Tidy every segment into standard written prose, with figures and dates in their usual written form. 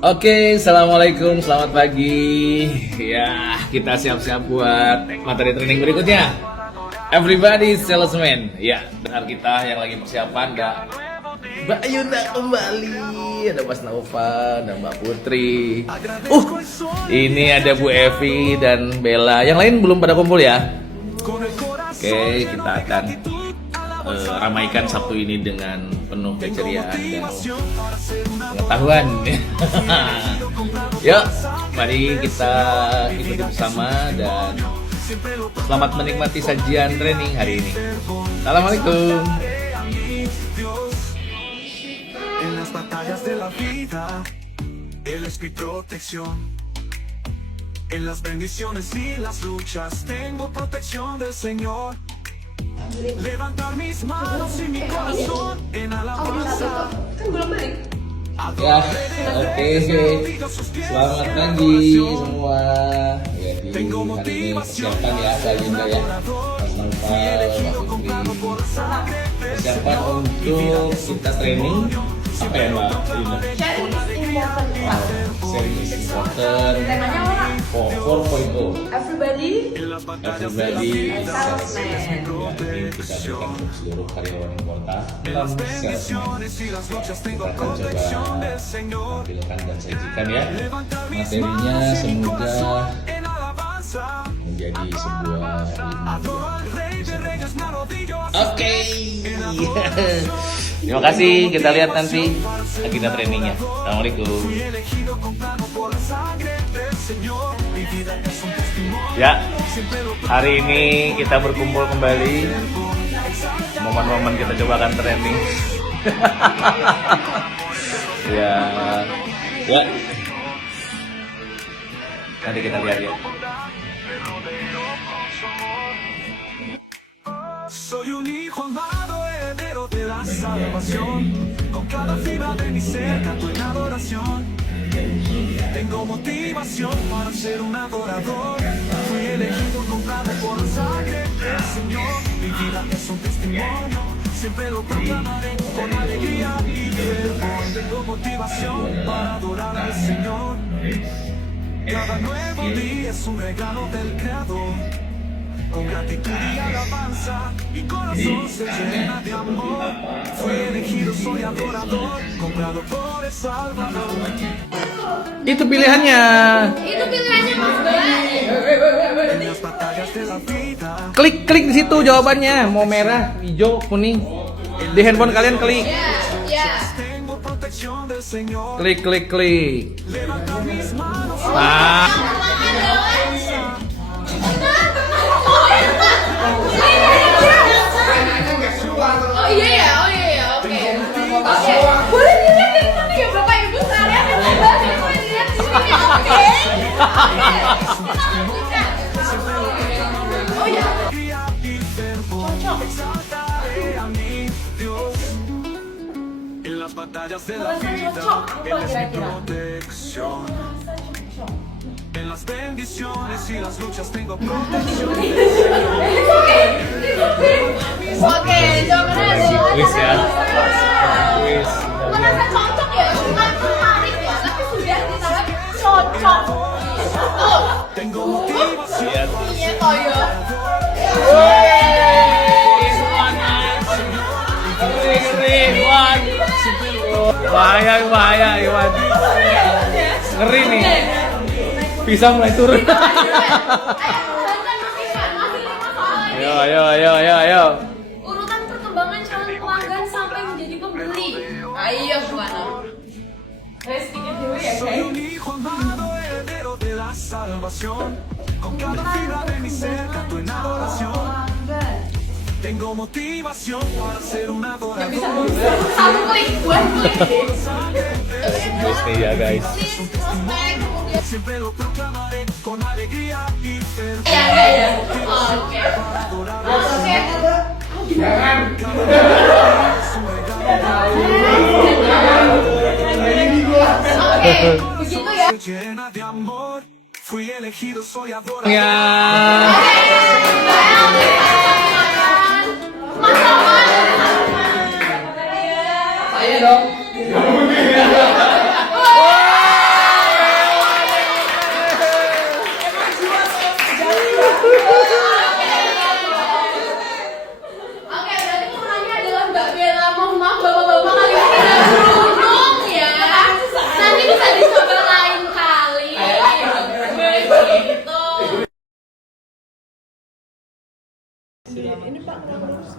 Oke, assalamualaikum, selamat pagi. Ya, kita siap-siap buat materi training berikutnya. Everybody salesman. Ya, benar kita yang lagi persiapan. Mbak Yunda kembali, ada Mas Naufal dan Mbak Putri. Ini ada Bu Evi dan Bella. Yang lain belum pada kumpul ya. Oke, kita akan ramaikan Sabtu ini dengan penuh keceriaan dan pengetahuan. Yuk, mari kita ikuti bersama dan selamat menikmati sajian training hari ini. Assalamualaikum. En las batallas de la vida, Él es mi protección. En las bendiciones y las luchas, tengo protección del Señor. Levantar mis manos y mi corazón en alabanza. Ya, oke. Selamat pagi semua. Ya, di hari ini persiapan ya, Mbak Yunda ya, Mas Naufal, Mbak Putri. Persiapan untuk kita training apa ya Mbak Yunda? Sharing is important. Temanya apa? 4.0. Everybody Everybody is salesman. Ya, ini kita berikan untuk seluruh karyawan kota dalam salesman. Kita akan coba tampilkan dan sajikan ya materinya, semoga menjadi sebuah ilmu. Oke. Terima kasih, kita lihat nanti agenda trainingnya. Assalamualaikum. Ya, hari ini kita berkumpul kembali. Momen-momen kita coba akan training. Ya. Nanti kita lihat ya. Soy un hijo amado, heredero de la salvación. Con cada fibra de mi ser canto en adoración. Tengo motivación para ser un adorador. Fui elegido, comprado por la sangre del Señor. Mi vida es un testimonio, siempre lo proclamaré con alegría y fervor. Tengo motivación para adorar al Señor. Cada nuevo día es un regalo del Creador. Con gratitud y alabanza, mi corazón se llena de amor. Fui elegido, soy adorador, comprado por el Salvador. Itu pilihannya. Itu pilihannya Mas Bay. En las batallas de la vida, Klik di situ jawabannya. Mau merah, hijau, kuning. Di handphone kalian klik. Ya. tengo protección del Señor. Klik. Levantar mis manos. Nah, Oh iya ya, oke. Oke, boleh dilihat dari sini ya Bapak Ibu sekalian. Boleh dilihat di sini, oke. Oh ya. Y fervor, exaltaré a mi Dios. En las batallas de la vida, Él es mi protección. En las bendiciones y las luchas tengo protección. Oke, jawabannya Kuis ya. adalah Kuis. merasa cocok ya, bukan menarik ya, tapi sudah ditangkap cocok. Oh, Tengo motivación. Lihat. iya toyo. Bahaya Iwan. Ngeri nih. Bisa mulai turun. Ayo. Urutan perkembangan calon pelanggan sampai menjadi pembeli. Ayo gimana? Saya sedikit dulu ya Soy guys. un hijo amado, heredero de la salvación. Con cada fibra de mi ser canto en adoración. Tengo motivación para ser un adorador. Satu klik, buat klik. Kuis nih ya guys. Please, prospek, kemudian. Siempre lo proclamaré con alegría y fervor. Ya. Oke. Oke. Oke, begitu ya. Llena de amor, fui elegido, soy adorador. Ya. Ayo dong.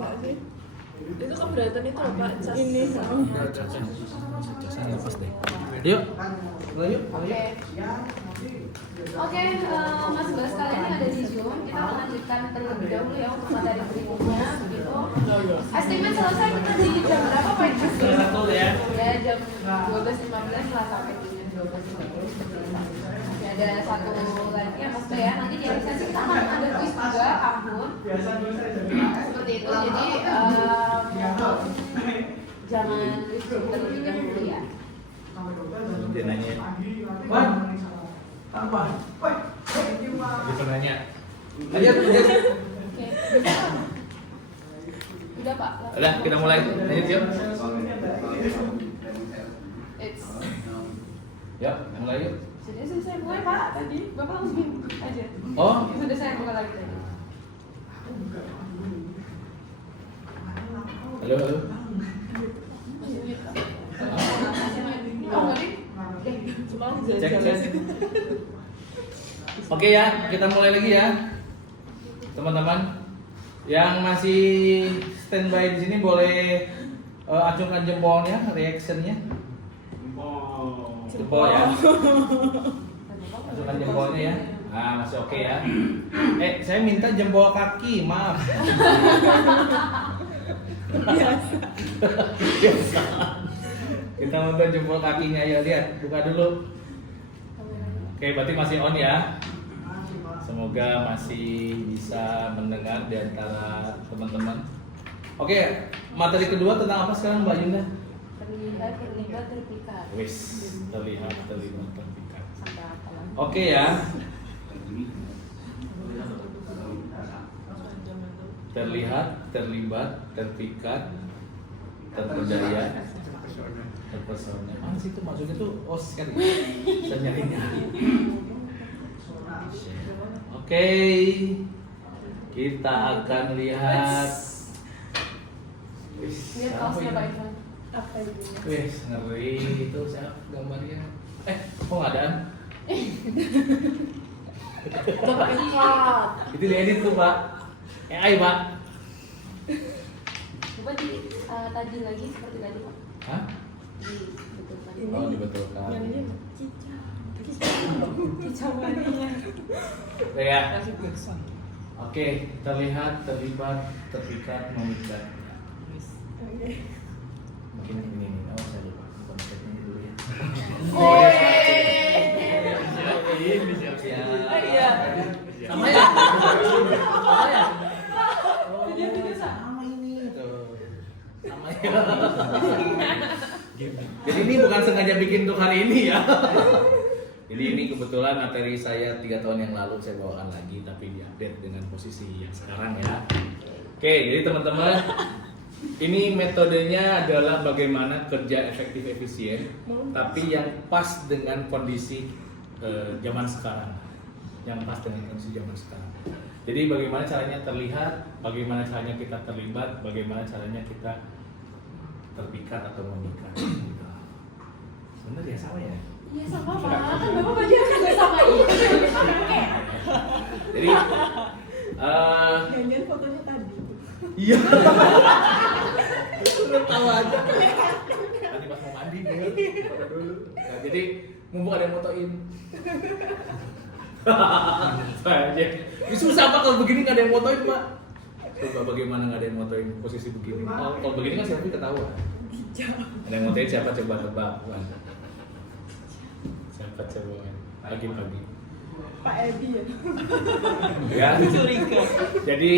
Enggak sih. Itu keberatan itu loh Pak. Ini Jasanya lepas deh. Yuk. Yuk. Oke, masih bahas kali ini ada di Zoom. Kita akan lanjutkan terlebih dahulu ya untuk materi berikutnya. Begitu. Estimate selesai kita di jam berapa Pak? Satu ya. Ya jam 12.15 lah sampai dengan 12.30. Ada satu lagi yang maksudnya ya nanti di akhir sesi kita akan ada quiz juga ampun seperti itu jadi jangan terlebih dahulu ya. Dia nanya. Wan. Apa? Dia nanya. Ayo. Oke. Udah Pak. Udah, kita mulai. Lanjut yuk. Ya, mulai yuk. Sudah selesai mulai Pak tadi. Bapak langsung aja. Oh. Sudah saya buka lagi tadi. Halo. Masih mute Pak. Masih mute. Oh, boleh? Cek. Oke ya, kita mulai lagi ya. Teman-teman yang masih standby di sini boleh acungkan jempolnya, reactionnya. Jempol ya. Acungkan jempolnya ya. Nah, masih oke ya. Saya minta jempol kaki, maaf. Biasa. Kita minta jempol kakinya ya, lihat, buka dulu. Oke, berarti masih on ya. Semoga masih bisa mendengar di antara teman-teman. Oke, materi kedua tentang apa sekarang Mbak Yunda? Terlibat, terpikat. Wis, terlihat, terpikat. Sampai apa lagi? Oke ya. Terlihat, terlibat, terpikat, terperdaya, terpesona. Mana sih itu maksudnya tuh? Oh, sekali. Saya nyari-nyari. Oke, kita akan lihat. Lihat kaosnya Pak Ivan. Apa itu? Wih, ngeri itu siapa gambarnya? Kok nggak ada? Bapak lihat. Itu diedit tuh Pak. AI Pak. Coba di tadi lagi seperti tadi Pak. Hah? Dibetulkan. Oh, dibetulkan. Oke ya. Oke, terlihat, terlibat, terpikat, memikat. Mungkin ini. Oh, saya lupa. Konsepnya dulu ya. Ini siap-siap. Iya. Sama ya? Sama ya? Sama ini. Sama ya. Jadi ini bukan sengaja bikin untuk hari ini ya. Jadi ini kebetulan materi saya 3 tahun yang lalu saya bawakan lagi, tapi diupdate dengan posisi yang sekarang ya. Oke, jadi teman-teman, ini metodenya adalah bagaimana kerja efektif efisien, tapi yang pas dengan kondisi zaman sekarang, yang pas dengan kondisi zaman sekarang. Jadi bagaimana caranya terlihat, bagaimana caranya kita terlibat, bagaimana caranya kita terpikat atau memikat. Bener ya, sama ya? Iya sama Pak, kan Bapak baju kan nggak sama ini, sama kayak. Jadi, Jangan fotonya tadi. iya. Udah tahu aja. Nanti pas mau mandi foto dulu. Nah, jadi mumpung ada yang motoin. Aja. Ini susah Pak kalau begini nggak ada yang motoin Pak. Coba bagaimana nggak ada yang motoin posisi begini? Kalau begini kan selfie ketahuan. Ada yang motoin siapa coba tebak? Siapa coba? Pagi-pagi. Pak Ebi ya. Ya. Curiga. Jadi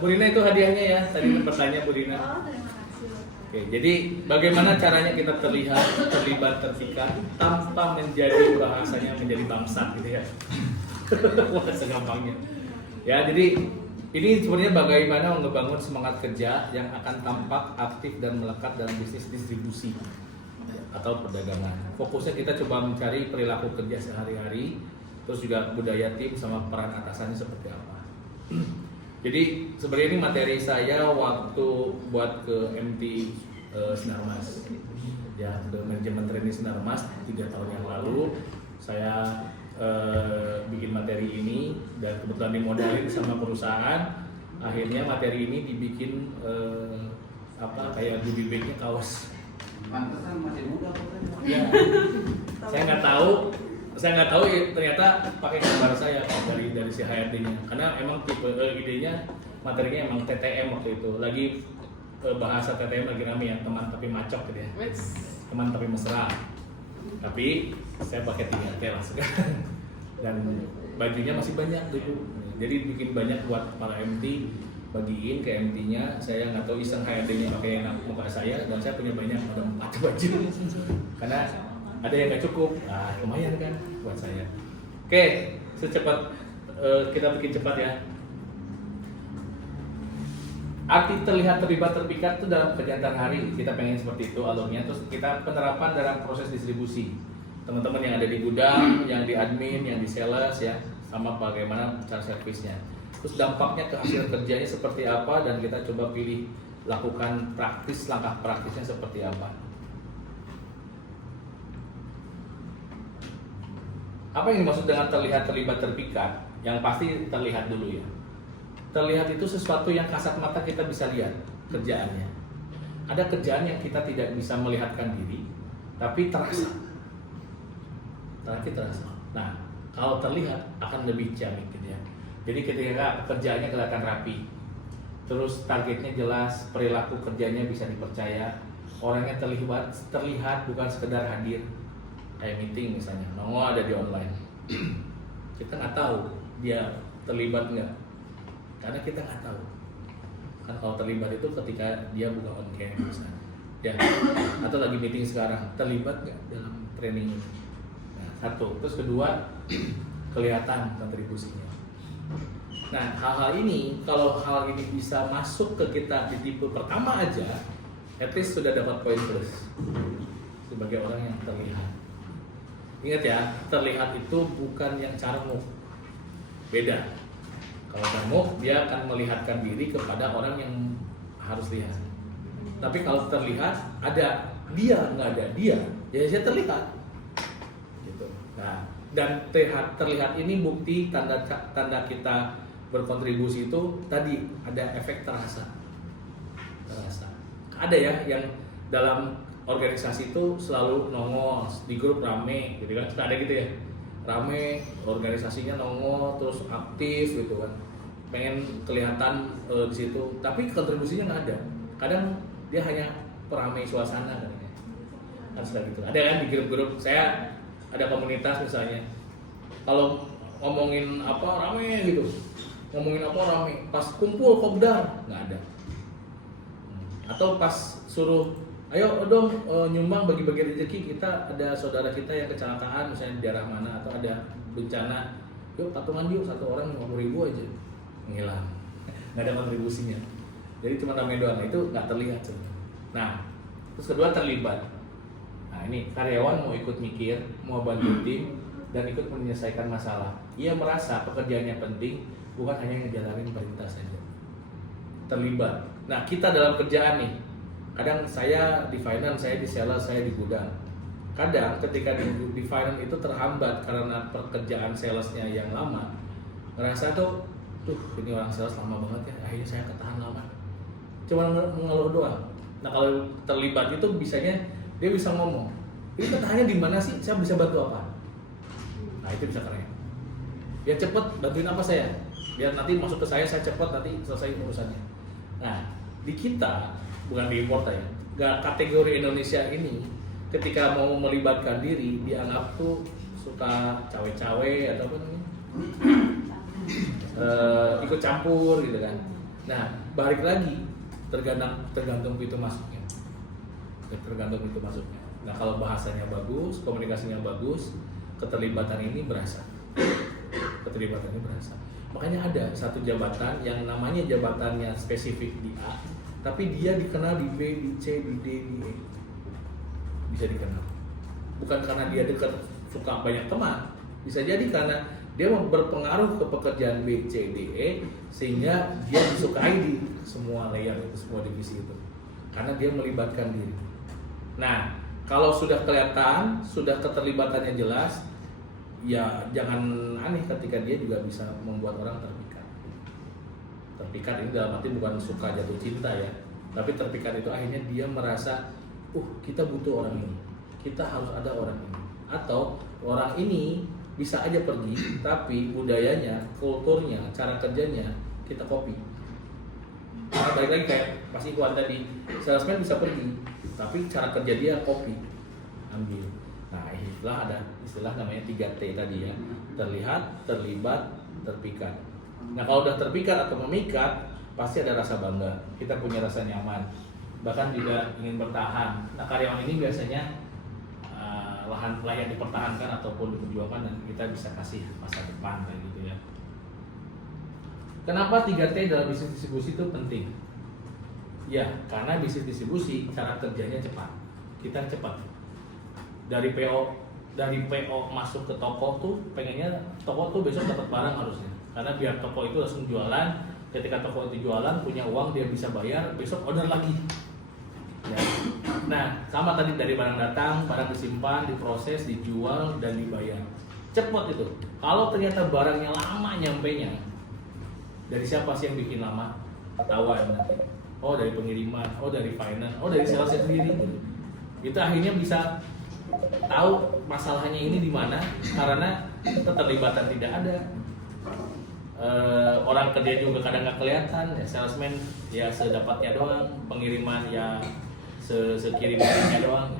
Bu Rina itu hadiahnya ya. Tadi bertanya Bu Rina. Oh terima kasih. Oke, jadi bagaimana caranya kita terlihat, terlibat, terpikat tanpa menjadi bahasanya menjadi bangsat gitu ya. Wah, segampangnya. Ya, jadi ini sebenarnya bagaimana membangun semangat kerja yang akan tampak aktif dan melekat dalam bisnis distribusi atau perdagangan. Fokusnya kita coba mencari perilaku kerja sehari-hari, terus juga budaya tim sama peran atasannya seperti apa. Jadi sebenarnya ini materi saya waktu buat ke MT Sinarmas. Ya, the manajemen training Sinarmas 3 tahun yang lalu saya bikin materi ini dan kebetulan dimodalin sama perusahaan Akhirnya materi ini dibikin kayak goodie bagnya kaos. Pantesan masih muda kok. Ya, saya nggak tahu ya, ternyata pakai gambar saya dari si HRD-nya, karena emang tipe idenya materinya emang TTM waktu itu, lagi bahasa TTM lagi rame ya, teman tapi macok gitu ya, teman tapi mesra, tapi saya pakai 3T langsung dan bajunya masih banyak gitu, jadi bikin banyak buat para MT, bagiin ke MT-nya. Saya nggak tahu iseng HRD-nya pakai muka saya, dan saya punya banyak, ada 4 baju karena ada yang nggak cukup, lumayan kan buat saya. Oke, secepat kita bikin cepat ya. Arti terlihat, terlibat, terpikat itu dalam kegiatan hari, kita pengen seperti itu alurnya. Terus kita penerapan dalam proses distribusi, teman-teman yang ada di gudang, yang di admin, yang di sales ya, sama bagaimana cara servisnya. Terus dampaknya ke hasil kerjanya seperti apa, dan kita coba pilih lakukan praktis, langkah praktisnya seperti apa. Apa yang dimaksud dengan terlihat, terlibat, terpikat? Yang pasti terlihat dulu ya. Terlihat itu sesuatu yang kasat mata kita bisa lihat kerjaannya. Ada kerjaan yang kita tidak bisa melihatkan diri, tapi terasa. Terasa. Nah, kalau terlihat akan lebih ciamik gitu ya. Jadi ketika pekerjaannya kelihatan rapi, terus targetnya jelas, perilaku kerjanya bisa dipercaya, orangnya terlihat bukan sekedar hadir. Kayak meeting misalnya, nongol ada di online, kita nggak tahu dia terlibat nggak, karena kita nggak tahu. Kan kalau terlibat itu ketika dia buka on cam misalnya, ya, atau lagi meeting sekarang, terlibat nggak dalam training ini. Nah, satu, terus kedua, kelihatan kontribusinya. Nah, hal-hal ini, kalau hal ini bisa masuk ke kita di tipe pertama aja, at least sudah dapat poin plus sebagai orang yang terlihat. Ingat ya, terlihat itu bukan yang carmuk, beda. Kalau carmuk dia akan melihatkan diri kepada orang yang harus lihat. Tapi kalau terlihat ada dia, nggak ada dia, ya saya terlihat. Gitu. Nah, dan terlihat ini bukti tanda kita berkontribusi itu tadi ada efek terasa. Ada ya yang dalam organisasi itu selalu nongol di grup rame gitu kan, suka ada gitu ya, rame organisasinya nongol terus aktif gitu kan, pengen kelihatan di situ, tapi kontribusinya nggak ada. Kadang dia hanya peramai suasana kan, suka gitu. Ada kan di grup-grup saya, ada komunitas misalnya, kalau ngomongin apa rame gitu, ngomongin apa rame, pas kumpul kopdar nggak ada. Atau pas suruh ayo dong nyumbang bagi-bagi rezeki, kita ada saudara kita yang kecelakaan misalnya di daerah mana, atau ada bencana, yuk patungan yuk, satu orang 50.000 aja, ngilang, nggak ada kontribusinya, jadi cuma ramai doang, itu nggak terlihat sebenarnya. Nah, terus kedua terlibat. Nah ini karyawan mau ikut mikir, mau bantu tim, dan ikut menyelesaikan masalah. Ia merasa pekerjaannya penting, bukan hanya ngejalanin perintah saja. Terlibat. Nah kita dalam kerjaan nih, kadang saya di finance, saya di sales, saya di gudang. Kadang ketika di finance itu terhambat karena pekerjaan salesnya yang lama, ngerasa tuh ini orang sales lama banget ya, akhirnya saya ketahan lama. Cuma mengeluh doang. Nah kalau terlibat itu bisanya dia bisa ngomong, ini ketahannya di mana sih? Saya bisa bantu apa? Nah itu bisa keren. Biar cepet bantuin apa saya? Biar nanti masuk ke saya cepet nanti selesai urusannya. Nah di kita, bukan di import ya, kategori Indonesia ini ketika mau melibatkan diri dianggap tuh suka cawe-cawe atau apa namanya, ikut campur gitu kan. Nah balik lagi tergantung pintu masuknya, Nah kalau bahasanya bagus, komunikasinya bagus, keterlibatan ini berasa. Makanya ada satu jabatan yang namanya jabatannya spesifik di A, tapi dia dikenal di B, di C, di D, di E. Bisa dikenal. Bukan karena dia dekat, suka banyak teman. Bisa jadi karena dia berpengaruh ke pekerjaan B, C, D, E, sehingga dia disukai di semua layer itu, semua divisi itu. Karena dia melibatkan diri. Nah, kalau sudah kelihatan, sudah keterlibatannya jelas, ya jangan aneh ketika dia juga bisa membuat orang terpikat. Terpikat ini dalam arti bukan suka jatuh cinta ya, tapi terpikat itu akhirnya dia merasa, kita butuh orang ini, kita harus ada orang ini, atau orang ini bisa aja pergi, tapi budayanya, kulturnya, cara kerjanya kita copy. Karena balik lagi kayak Mas Ikhwan tadi, salesman bisa pergi, tapi cara kerja dia copy, ambil. Nah itulah ada istilah namanya 3T tadi ya, terlihat, terlibat, terpikat. Nah kalau udah terpikat atau memikat, pasti ada rasa bangga, kita punya rasa nyaman, bahkan juga ingin bertahan. Nah karyawan ini biasanya layak dipertahankan ataupun diperjuangkan dan kita bisa kasih masa depan kayak gitu ya. Kenapa 3T dalam bisnis distribusi itu penting? Ya, karena bisnis distribusi cara kerjanya cepat. Kita cepat. Dari PO masuk ke toko tuh pengennya toko tuh besok dapat barang harusnya. Karena biar toko itu langsung jualan, ketika toko itu jualan punya uang dia bisa bayar, besok order lagi. Ya. Nah, sama tadi dari barang datang, barang disimpan, diproses, dijual dan dibayar. Cepat itu. Kalau ternyata barangnya lama nyampenya, dari siapa sih yang bikin lama? Ketahuan nanti. Oh dari pengiriman, oh dari finance, oh dari sales sendiri. Itu akhirnya bisa tahu masalahnya ini di mana karena keterlibatan tidak ada. Orang kerja juga kadang nggak kelihatan, ya salesman ya sedapatnya doang, pengiriman ya sekirim-kirimnya doang.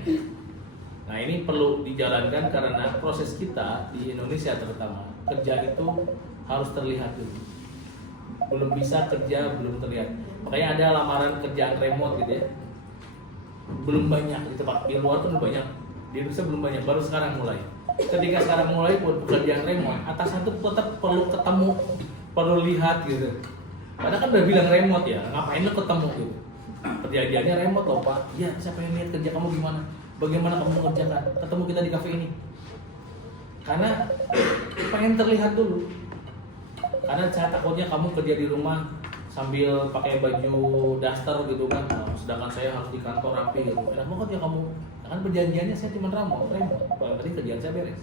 Nah ini perlu dijalankan karena proses kita di Indonesia terutama kerja itu harus terlihat dulu. Belum bisa kerja belum terlihat. Makanya ada lamaran kerjaan remote gitu ya. Belum banyak gitu Pak. Di luar tuh banyak. Di Indonesia belum banyak. Baru sekarang mulai. Ketika sekarang mulai pun pekerjaan remote, atasan tuh tetap perlu ketemu, perlu lihat gitu. Padahal kan udah bilang remote ya, ngapain lo ketemu gitu. Perjanjiannya remote loh Pak. Iya, saya pengen lihat kerja kamu gimana. Bagaimana kamu mengerjakan. Ketemu kita di kafe ini. Karena pengen terlihat dulu. Karena saya takutnya kamu kerja di rumah sambil pakai baju daster gitu kan, sedangkan saya harus di kantor rapi gitu. Enak banget ya kamu. Kan perjanjiannya saya cuma remote, berarti kerjaan saya beres.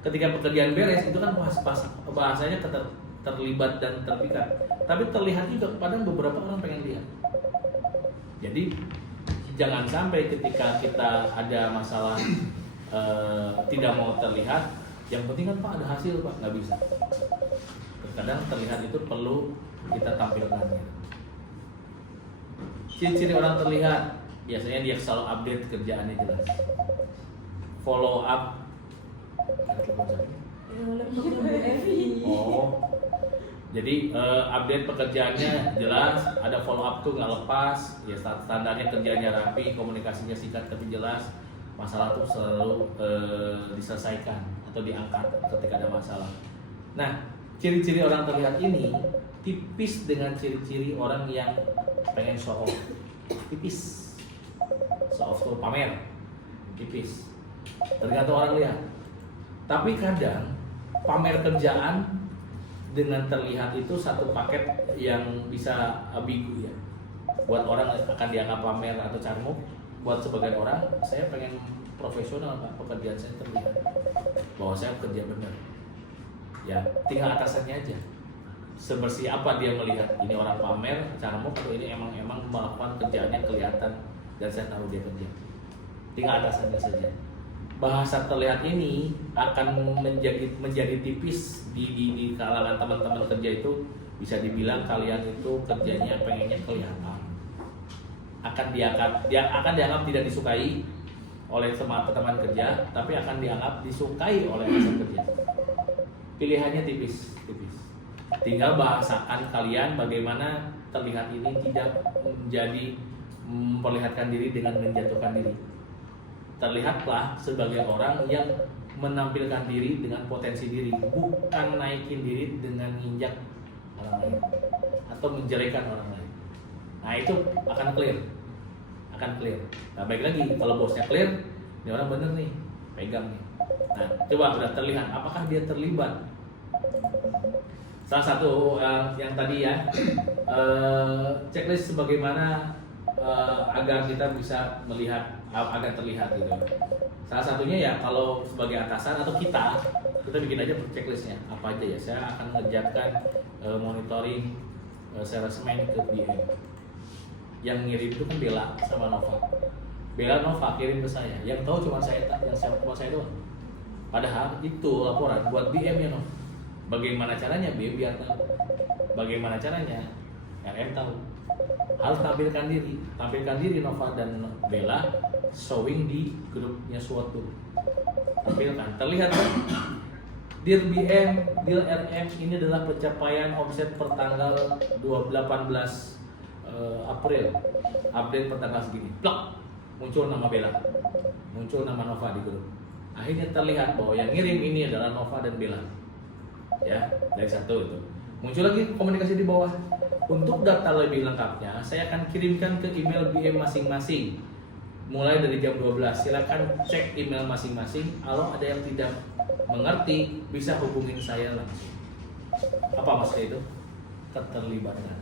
Ketika pekerjaan beres itu kan bahasanya terlibat dan terpikat. Tapi terlihat juga, padahal beberapa orang pengen lihat. Jadi jangan sampai ketika kita ada masalah tidak mau terlihat. Yang penting kan Pak ada hasil Pak, nggak bisa. Kadang terlihat itu perlu kita tampilkan. Ciri-ciri orang terlihat, biasanya dia selalu update kerjaannya jelas. Follow up. Oh, jadi update pekerjaannya jelas, ada follow up tuh nggak lepas. Ya standarnya kerjanya rapi, komunikasinya singkat tapi jelas. Masalah tuh selalu diselesaikan atau diangkat ketika ada masalah. Nah, ciri-ciri orang terlihat ini tipis dengan ciri-ciri orang yang pengen show off. Tipis. Show off tuh pamer. Tipis. Tergantung orang lihat. Tapi kadang pamer kerjaan dengan terlihat itu satu paket yang bisa ambigu ya. Buat orang akan dianggap pamer atau carmuk. Buat sebagian orang, saya pengen profesional Pak, pekerjaan saya terlihat bahwa saya kerja benar. Ya, tinggal atasannya aja. Sebersih apa dia melihat ini orang pamer, carmuk atau ini emang melakukan kerjaannya kelihatan dan saya tahu dia kerja. Tinggal atasannya saja. Bahasa terlihat ini akan menjadi tipis di kalangan teman-teman kerja itu. Bisa dibilang kalian itu kerjanya pengennya kelihatan. Akan dianggap tidak disukai oleh teman kerja, tapi akan dianggap disukai oleh rekan kerja. Pilihannya tipis. Tinggal bahasakan kalian bagaimana terlihat ini tidak menjadi memperlihatkan diri dengan menjatuhkan diri. Terlihatlah sebagai orang yang menampilkan diri dengan potensi diri, bukan naikin diri dengan injak orang lain atau menjelekan orang lain. Nah itu akan clear. Nah baik lagi kalau bosnya clear, ini orang bener nih, pegang nih. Nah coba udah terlihat, apakah dia terlibat? Salah satu yang tadi ya, checklist bagaimana agar kita bisa melihat agar terlihat gitu. Salah satunya ya kalau sebagai atasan atau kita bikin aja checklistnya apa aja ya. Saya akan mengerjakan monitoring salesman ke BM. Yang ngirim itu kan Bella sama Nova. Bella Nova kirim ke saya. Yang tahu cuma saya doang. Padahal itu laporan buat BM ya Nova. Bagaimana caranya BM biar tahu? Bagaimana caranya RM tahu? Harus tampilkan diri Nova dan Bella showing di grupnya suatu. Tampilkan, terlihat kan? Dear BM, Dear RM, ini adalah pencapaian omset per tanggal 18 April. Update per tanggal segini. Plak, muncul nama Bella, muncul nama Nova di grup. Akhirnya terlihat bahwa yang ngirim ini adalah Nova dan Bella. Ya, dari satu itu. Muncul lagi komunikasi di bawah. Untuk data lebih lengkapnya, saya akan kirimkan ke email BM masing-masing. Mulai dari jam 12, silakan cek email masing-masing. Kalau ada yang tidak mengerti, bisa hubungin saya langsung. Apa maksudnya itu? Keterlibatan.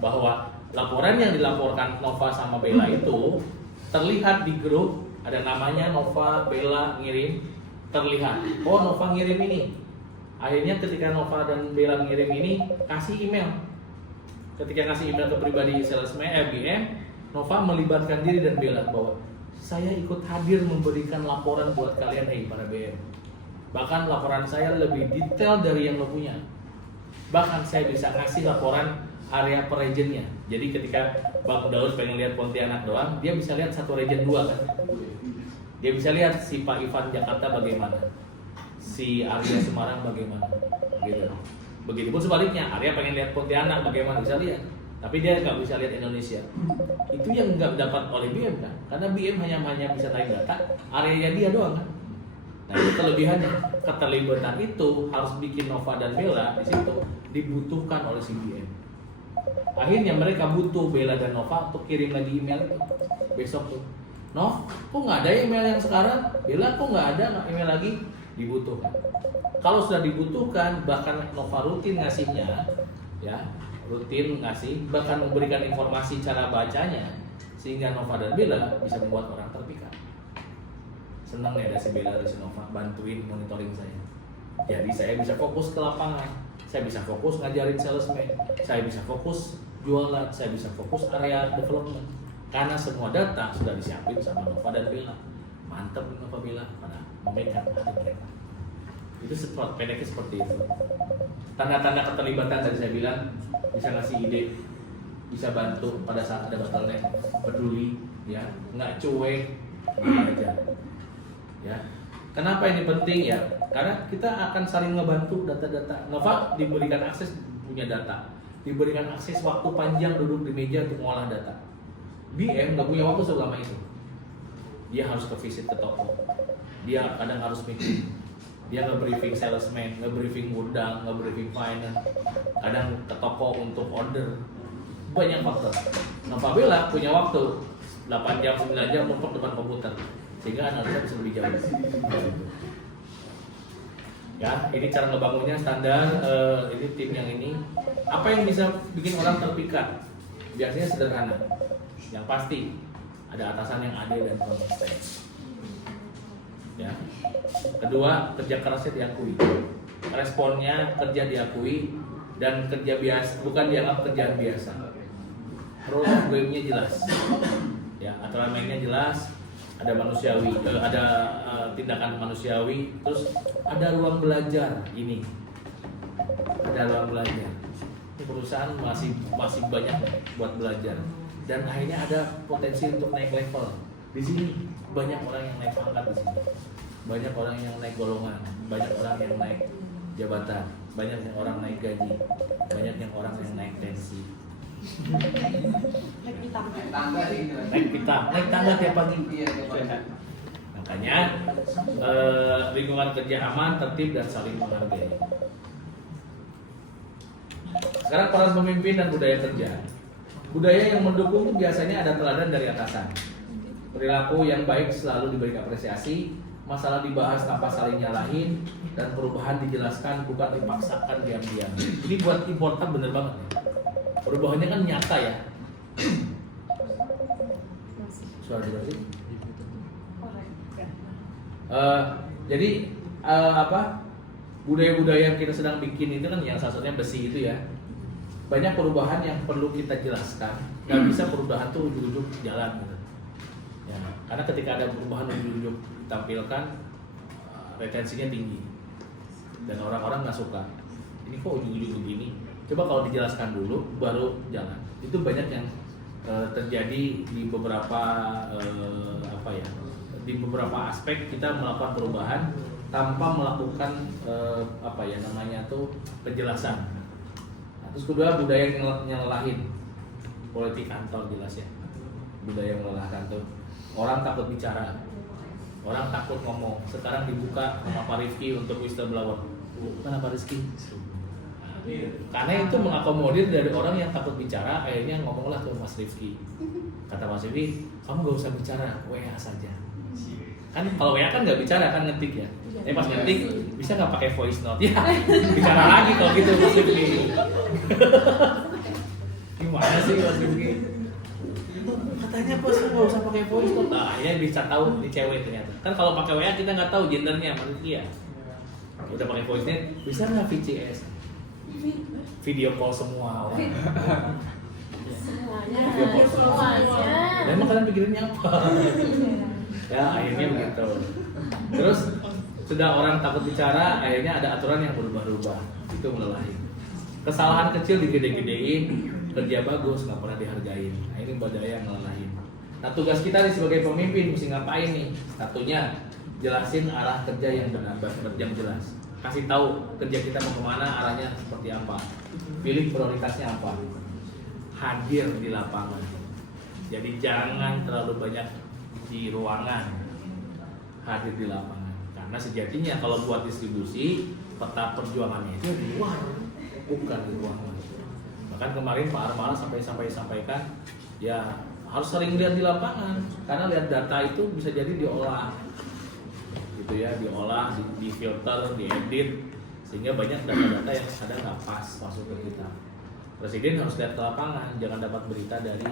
Bahwa laporan yang dilaporkan Nova sama Bella itu terlihat di grup, ada namanya Nova, Bella ngirim, terlihat. Oh, Nova ngirim ini. Akhirnya ketika Nova dan Bella ngirim ini, kasih email. Ketika kasih email ke pribadi salesman BM, Nova melibatkan diri dan Bella bahwa saya ikut hadir memberikan laporan buat kalian para BM. Bahkan laporan saya lebih detail dari yang lo punya. Bahkan saya bisa kasih laporan area per regionnya. Jadi ketika Bang Daud pengen lihat Pontianak doang, dia bisa lihat satu region 2 kan. Dia bisa lihat si Pak Ivan Jakarta bagaimana, si Arya Semarang bagaimana, gitu. Begitupun sebaliknya, Arya pengen lihat Pontianak bagaimana, bisa lihat. Tapi dia nggak bisa lihat Indonesia. Itu yang nggak dapat oleh BM kan, karena BM hanya bisa naik data area dia doang kan. Nah itu kelebihannya. Keterlibatan itu harus bikin Nova dan Bella di situ dibutuhkan oleh si BM. Akhirnya mereka butuh Bella dan Nova untuk kirim lagi email itu besok tuh. Nov, kok nggak ada email yang sekarang? Bella, kok nggak ada email lagi? Dibutuhkan. Kalau sudah dibutuhkan, bahkan Nova rutin ngasihnya, ya rutin ngasih, bahkan memberikan informasi cara bacanya, sehingga Nova dan Bella bisa membuat orang terpikat. Senang ya ada si Bella dan si Nova bantuin monitoring saya. Jadi saya bisa fokus ke lapangan, saya bisa fokus ngajarin salesman, saya bisa fokus jualan, saya bisa fokus area development. Karena semua data sudah disiapin sama Nova dan Bella. Mantap Nova Bella pada memegang hati mereka. Itu pendeknya seperti itu. Tanda-tanda keterlibatan tadi saya bilang, bisa ngasih ide, bisa bantu pada saat ada bottleneck, peduli, ya, nggak cuek, aja. Ya. Kenapa ini penting ya? Karena kita akan saling ngebantu data-data. Nova diberikan akses punya data, diberikan akses waktu panjang duduk di meja untuk mengolah data. BM nggak punya waktu selama itu. Dia harus ke visit ke toko, dia kadang harus meeting, dia nge-briefing salesman, nge-briefing gudang, nge-briefing finance, kadang ke toko untuk order. Banyak faktor. Nova Bella punya waktu 8 jam, 9 jam numpuk depan komputer, sehingga analisa bisa lebih jauh. Ya, ini cara ngebangunnya standar. Ini tim yang ini. Apa yang bisa bikin orang terpikat? Biasanya sederhana. Yang pasti ada atasan yang adil dan konsisten. Ya. Kedua, kerja kerasnya diakui. Responnya kerja diakui dan kerja biasa, bukan dianggap kerjaan biasa. Rule game-nya jelas. Ya, aturan mainnya jelas, ada manusiawi, ada tindakan manusiawi, terus ada ruang belajar ini. Ada ruang belajar. Perusahaan masih banyak buat belajar. Dan akhirnya ada potensi untuk naik level. Di sini banyak orang yang naik pangkat di sini. Banyak orang yang naik golongan, banyak orang yang naik jabatan, banyak yang orang naik gaji, banyak yang orang yang naik tensi. Naik tangga tiap pagi. Makanya lingkungan kerja aman, tertib dan saling menghargai. Sekarang peran pemimpin dan budaya kerja. Budaya yang mendukung itu biasanya ada teladan dari atasan. Perilaku yang baik selalu diberi apresiasi, masalah dibahas tanpa saling nyalahin, dan perubahan dijelaskan bukan dipaksakan diam-diam. Ini buat importan bener banget ya. Perubahannya kan nyata ya. Suara durasi. Jadi budaya-budaya yang kita sedang bikin itu kan yang salah satunya besi itu ya. banyak perubahan yang perlu kita jelaskan. Gak bisa perubahan tuh ujuk-ujuk jalan gitu. Ya, karena ketika ada perubahan ujuk-ujuk ditampilkan, retensinya tinggi dan orang-orang nggak suka. Ini kok ujuk-ujuk begini? Coba kalau dijelaskan dulu baru jalan. Itu banyak yang terjadi di beberapa di beberapa aspek kita melakukan perubahan tanpa melakukan penjelasan. Nah, terus kedua, budaya nyelalahin. Politik kantor jelas ya. Budaya melelahkan tuh. Orang takut bicara. Orang takut ngomong. Sekarang dibuka sama Pak Rifki untuk whistleblower. Kenapa Rizky? Karena itu mengakomodir dari orang yang takut bicara, akhirnya ngomonglah ke Mas Rifki. Kata Mas Rifki, kamu gak usah bicara, WA saja. Kan kalau WA kan nggak bicara, kan ngetik ya. Tapi pas ngetik bisa nggak pakai voice note? Ya, bicara lagi kalau gitu Mas Rifki. Gimana sih Mas Rifki? Katanya bos nggak usah pakai voice note. Nah, ya bisa tahu ini cewek ternyata. Kan kalau pakai WA kita nggak tahu gendernya Mas Rifki ya. Udah pakai voice note, bisa nggak VCS? Video call semua orang. Semuanya. Memang kalian pikirinnya apa? Ya akhirnya begitu. Terus sudah orang takut bicara, akhirnya ada aturan yang berubah-ubah. Itu melelahi. Kesalahan kecil digede-gedein, kerja bagus nggak pernah dihargain. Nah ini budaya yang melelahi. Nah tugas kita nih sebagai pemimpin mesti ngapain nih? Satunya jelasin arah kerja yang benar, yang jelas. Kasih tahu kerja kita mau kemana, arahnya seperti apa. Pilih prioritasnya apa. Hadir di lapangan. Jadi jangan terlalu banyak di ruangan, hadir di lapangan. Karena sejatinya kalau buat distribusi, peta perjuangannya itu di luar, bukan di ruangan. Bahkan kemarin Pak Armal sampaikan, ya harus sering lihat di lapangan. Karena lihat data itu bisa jadi diolah, gitu ya, diolah, difilter, diedit, sehingga banyak data-data yang kadang nggak pas masuk ke kita. Presiden harus lihat ke lapangan, jangan dapat berita dari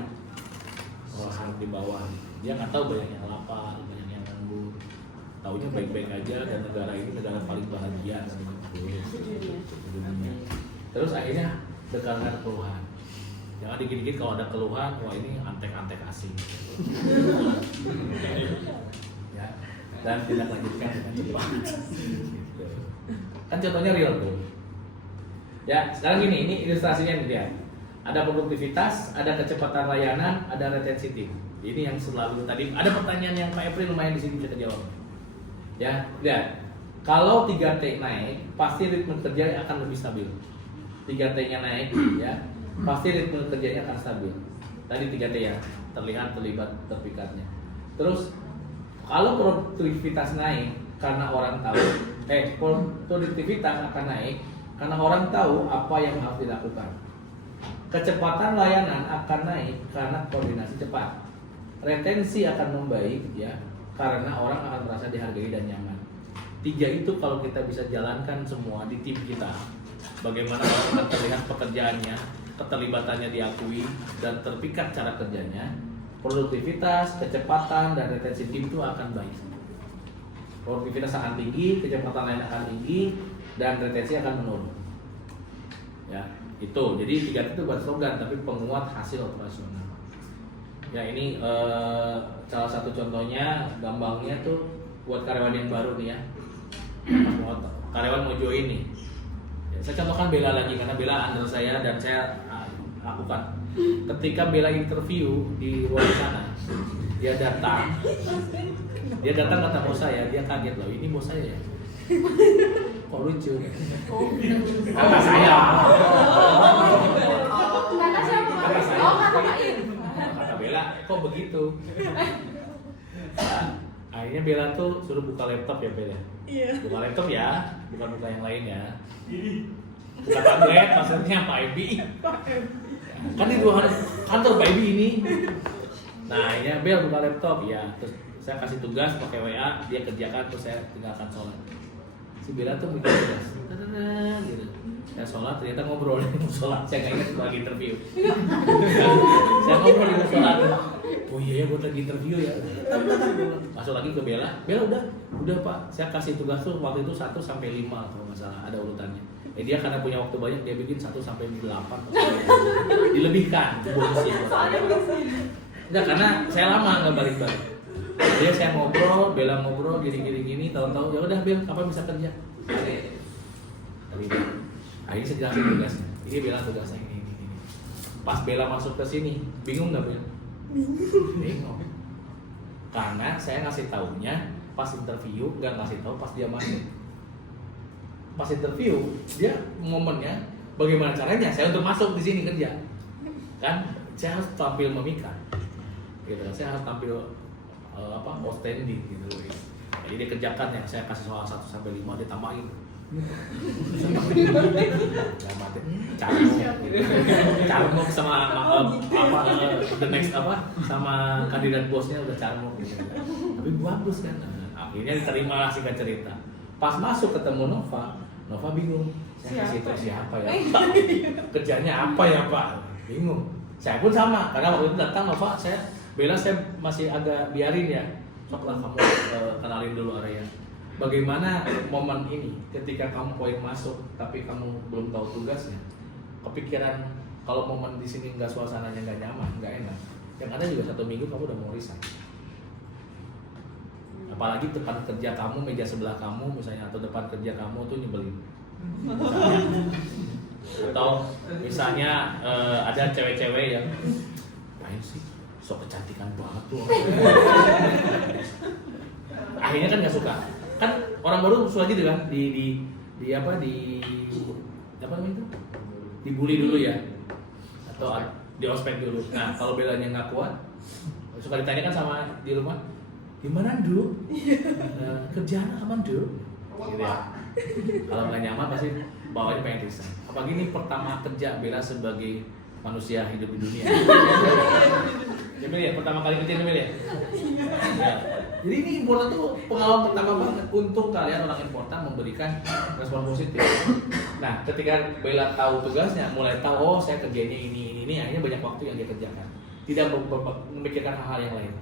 orang di bawah. Dia nggak tahu banyak yang lapar, banyak yang nganggur. Taunya baik-baik aja dan negara ini negara paling bahagia sedunia. Terus akhirnya dengarkan keluhan. Jangan dikit-dikit kalau ada keluhan, wah ini antek-antek asing. Ya, dan tidak lanjutkan dengan cepat. Gitu. Kan contohnya real tuh. Ya, sekarang gini, ini ilustrasinya nih dia. Ada produktivitas, ada kecepatan layanan, ada retensi tim. Ini yang selalu tadi ada pertanyaan yang Pak April lumayan di sini bisa dijawab. Ya, lihat. Kalau 3T naik, pasti ritme kerja akan lebih stabil. 3T-nya naik, ya, pasti ritme kerjanya akan stabil. Tadi 3T ya, terlihat, terlibat, terpikatnya. Terus kalau produktivitas naik karena orang tahu, produktivitas akan naik karena orang tahu apa yang harus dilakukan. Kecepatan layanan akan naik karena koordinasi cepat. Retensi akan membaik ya karena orang akan merasa dihargai dan nyaman. 3 itu kalau kita bisa jalankan semua di tim kita, bagaimana orang akan terlihat pekerjaannya, keterlibatannya diakui dan terpikat cara kerjanya, produktivitas, kecepatan dan retensi tim itu akan baik. Produktivitas akan tinggi, kecepatan layanan akan tinggi, dan retensi akan menurun. Ya, itu. Jadi 3 itu bukan slogan tapi penguat hasil operasional. Ya ini salah satu contohnya, gampangnya tuh buat karyawan yang baru nih ya. Karyawan mau join nih. Ya, saya contohkan Bella lagi karena Bella under saya dan saya lakukan. Ketika Bella interview di luar sana, dia datang kata bos saya, dia kaget loh, ini bos saya ya. Kok lucu? Kata saya. Kata siapa? Kata saya. Oh, kata Pak Ir. Kata Bella, kok begitu? Nah, akhirnya Bella tuh suruh buka laptop ya Bella. Iya. Buka laptop ya, bukan buka yang lain ya. Buka tablet, maksudnya Pak Ebi. Kan di ruangan kantor Pak Ebi ini. Nah, akhirnya Bella buka laptop ya. Terus saya kasih tugas pakai WA, dia kerjakan, terus saya tinggalkan sholat. Si Bella tuh bikin tugas, gitu. Saya sholat, ternyata ngobrol di sholat. Saya nggak ingat lagi interview. Saya ngobrol di sholat. Oh iya ya, gue lagi interview ya. Masuk lagi ke Bella. Bella udah Pak. Saya kasih tugas tuh waktu itu 1 sampai 5 kalau nggak salah ada urutannya. Ya, dia karena punya waktu banyak dia bikin 1 sampai 8 dilebihkan bonusnya. Enggak, karena saya lama nggak balik-balik. Dia saya ngobrol, Bella ngobrol gini, tahu-tahu ya udah Bel, kapan bisa kerja? Tadi akhirnya saya jelasin tugasnya. Ini Bella tugasnya ini. Pas Bella masuk ke sini, bingung nggak Bel? Bingung. Karena saya ngasih taunya pas interview, nggak ngasih tahu pas dia masuk. Pas interview, dia momennya bagaimana caranya saya untuk masuk di sini kerja. Kan saya harus tampil memikat. Gitu. Saya harus tampil outstanding gitu. Jadi dia kerjakan yang saya kasih soal 1 sampai 5 dia tambahin. Carmuk sama the next sama kandidat bosnya udah carmuk gitu. Tapi bagus kan. Akhirnya diterima lah singkat cerita. Pas masuk ketemu Nova bingung. Saya kasih tahu siapa ya? Pak? Kerjanya apa ya Pak? Bingung. Saya pun sama karena waktu itu datang Nova, Bella saya masih agak biarin ya. Soklah kamu kenalin dulu area. Bagaimana momen ini ketika kamu poin masuk tapi kamu belum tahu tugasnya, kepikiran kalau momen di sini nggak suasananya nggak nyaman, nggak enak, yang ada juga 1 minggu kamu udah mau resign. Apalagi tempat kerja kamu, meja sebelah kamu misalnya atau depan kerja kamu tuh nyebelin. Atau misalnya ada cewek-cewek yang main sih sok kecantikan banget tuh. Akhirnya kan nggak suka. Kan orang baru suka gitu kan di apa namanya itu dibully dulu ya atau di ospek dulu. Nah kalau Bellanya nggak kuat suka ditanyakan sama di rumah gimana dulu kerjaan aman dulu gitu ya. Kalau nggak nyaman pasti bawahnya pengen resign. Apalagi ini pertama kerja Bella sebagai manusia hidup di dunia. Jamil ya, pertama kali kerja Jamil ya? Ya. Jadi ini important tuh pengalaman pertama banget. Untung kalian orang important memberikan respon positif. Nah, ketika Bella tahu tugasnya, mulai tahu oh saya kerjanya ini, akhirnya banyak waktu yang dia kerjakan. Tidak memikirkan hal-hal yang lain.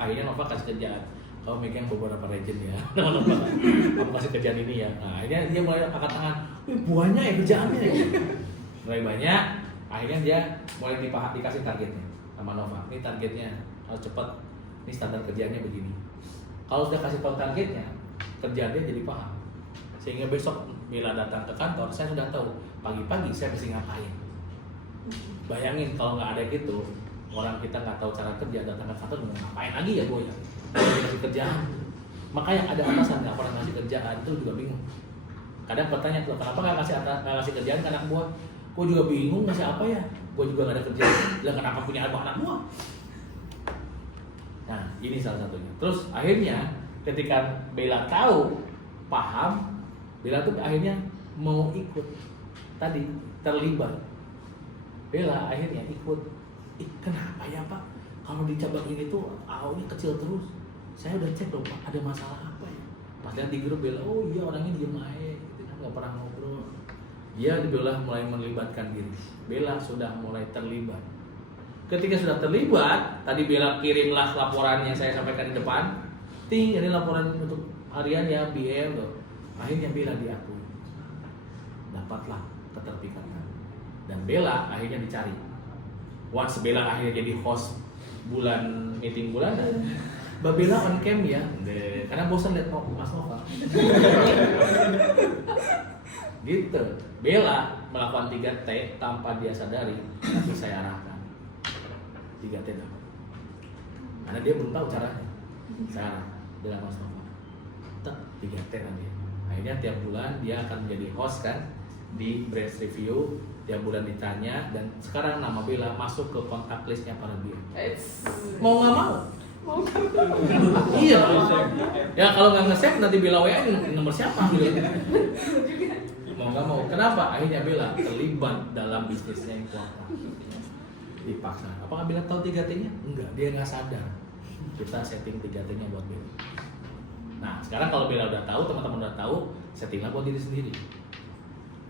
Akhirnya Nova kasih kerjaan. Kamu megang beberapa legend ya. Kamu kasih kerjaan ini ya. Nah, akhirnya dia mulai angkat tangan. Banyak ya kerjaannya ya. Mulai banyak. Akhirnya dia mulai dikasih targetnya sama Nova. Ini targetnya harus cepat. Ini standar kerjanya begini. Kalau sudah kasih tahu targetnya, kerjaan dia jadi paham. Sehingga besok bila datang ke kantor, saya sudah tahu pagi-pagi saya mesti ngapain. Bayangin kalau nggak ada gitu, orang kita nggak tahu cara kerja datang ke kantor mau ngapain lagi ya gue ya? Kasih kerjaan. Makanya ada atasan nggak pernah ngasih kerjaan itu juga bingung. Kadang bertanya tuh kenapa nggak ngasih kerjaan ke anak buah? Gue juga bingung ngasih apa ya? Gue juga nggak ada kerjaan. Lah kenapa punya anak buah? Nah, ini salah satunya. Terus akhirnya ketika Bella tahu, paham, Bella tuh akhirnya mau ikut. Tadi terlibat. Bella akhirnya ikut. Kenapa ya Pak? Kalau di cabang ini tuh AO-nya kecil terus. Saya udah cek loh Pak, ada masalah apa ya? Pas lihat di grup Bella, oh iya orangnya diem aja, nggak pernah ngobrol. Dia Bella mulai melibatkan diri. Bella sudah mulai terlibat. Ketika sudah terlibat, tadi Bella kirimlah laporannya saya sampaikan di depan. Ting, ini laporan untuk harian ya BM loh. Akhirnya Bella diakui. Dapatlah keterpikatan. Dan Bella akhirnya dicari. Once Bella akhirnya jadi host meeting bulanan. Mbak Bella on cam ya. Karena bosan lihat Mas Nova. Gitu. Bella melakukan 3T tanpa dia sadari, tapi saya arahkan. 3T dapat. Karena dia belum tahu caranya. Saya dengan Mas Nova. 3T nanti. Akhirnya tiap bulan dia akan menjadi host kan di Brains Review. Tiap bulan ditanya dan sekarang nama Bella masuk ke kontak listnya para BM. Mau nggak mau? Iya. Ya kalau nggak nge-save nanti Bella WA nomor siapa gitu. Mau nggak mau. Kenapa? Akhirnya Bella terlibat dalam bisnisnya yang kuat. Dipaksa. Apakah Bella tahu 3T-nya? Enggak, dia nggak sadar. Kita setting 3T-nya buat Bella. Nah, sekarang kalau Bella udah tahu, teman-teman udah tahu, settinglah buat diri sendiri.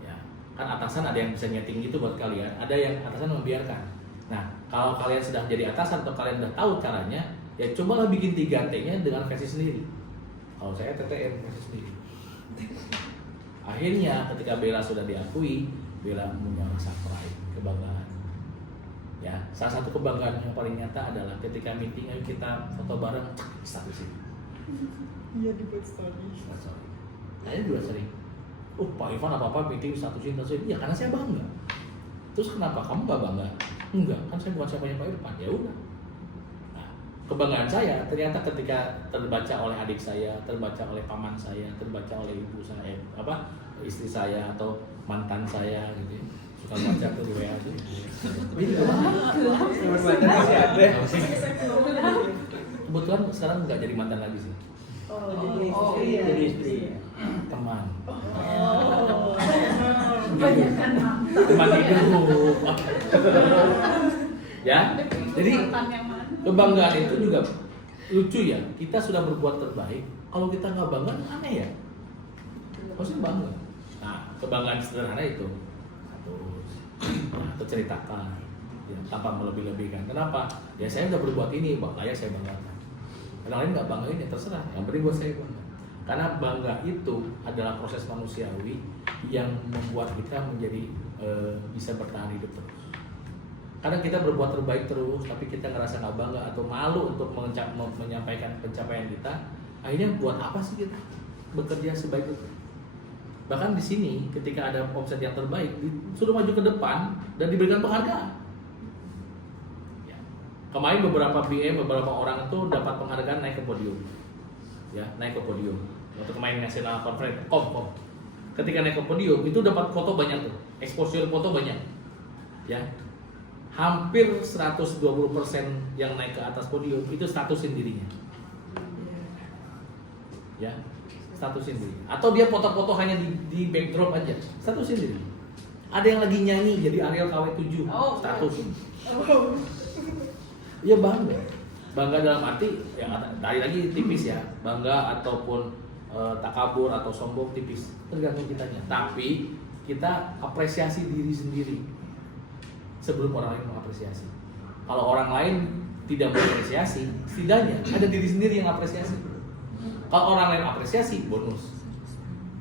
Ya, kan atasan ada yang bisa nyeting gitu buat kalian, ada yang atasan membiarkan. Nah, kalau kalian sudah jadi atasan atau kalian udah tahu caranya, ya cobalah bikin 3T-nya dengan versi sendiri. Kalau saya TTM versi sendiri. Akhirnya ketika Bella sudah diakui, Bella punya rasa pride, kebanggaan. Ya, salah satu kebanggaan yang paling nyata adalah ketika meeting, ayo kita foto bareng, status ini. Iya dibuat story. Sorry. Saya juga sering. Pak Ivan apa-apa meeting statusin. Ya karena saya bangga. Terus kenapa kamu gak bangga? Enggak, kan saya bukan siapanya Pak Irfan. Ya udah. Nah, kebanggaan saya ternyata ketika terbaca oleh adik saya, terbaca oleh paman saya, terbaca oleh ibu saya, istri saya atau mantan saya gitu. Suka baca tuh di WA tuh. Kebetulan sekarang nggak jadi mantan lagi sih. Jadi istri. Teman. Kebanyakan Teman hidup. Ya. Jadi kebanggaan itu juga lucu ya. Kita sudah berbuat terbaik. Kalau kita nggak bangga, aneh ya. Maksudnya bangga. Nah, kebanggaan sederhana itu atau ceritakan ya, tanpa melebih-lebihkan. Kenapa? Ya saya udah berbuat ini, makanya saya banggakan. Orang lain nggak banggain ya terserah. Yang penting buat saya bangga. Karena bangga itu adalah proses manusiawi yang membuat kita menjadi bisa bertahan hidup terus. Kadang kita berbuat terbaik terus, tapi kita ngerasa nggak bangga atau malu untuk menyampaikan pencapaian kita. Akhirnya buat apa sih kita bekerja sebaik itu? Bahkan di sini ketika ada omset yang terbaik disuruh maju ke depan dan diberikan penghargaan. Ya. Kemarin beberapa BM, beberapa orang itu dapat penghargaan naik ke podium. Ya, naik ke podium. Waktu kemarin national conference, kom. Ketika naik ke podium itu dapat foto banyak tuh, exposure foto banyak. Ya. Hampir 120% yang naik ke atas podium itu statusin dirinya. Ya. Statusin diri. Atau dia foto-foto hanya di backdrop aja, statusin diri. Ada yang lagi nyanyi jadi Ariel KW7, statusin. Ya bangga. Bangga dalam arti yang tadi lagi tipis ya, bangga ataupun takabur atau sombong tipis, tergantung kitanya. Tapi kita apresiasi diri sendiri sebelum orang lain mengapresiasi. Kalau orang lain tidak mengapresiasi, setidaknya ada diri sendiri yang apresiasi. Kalau orang lain apresiasi, bonus.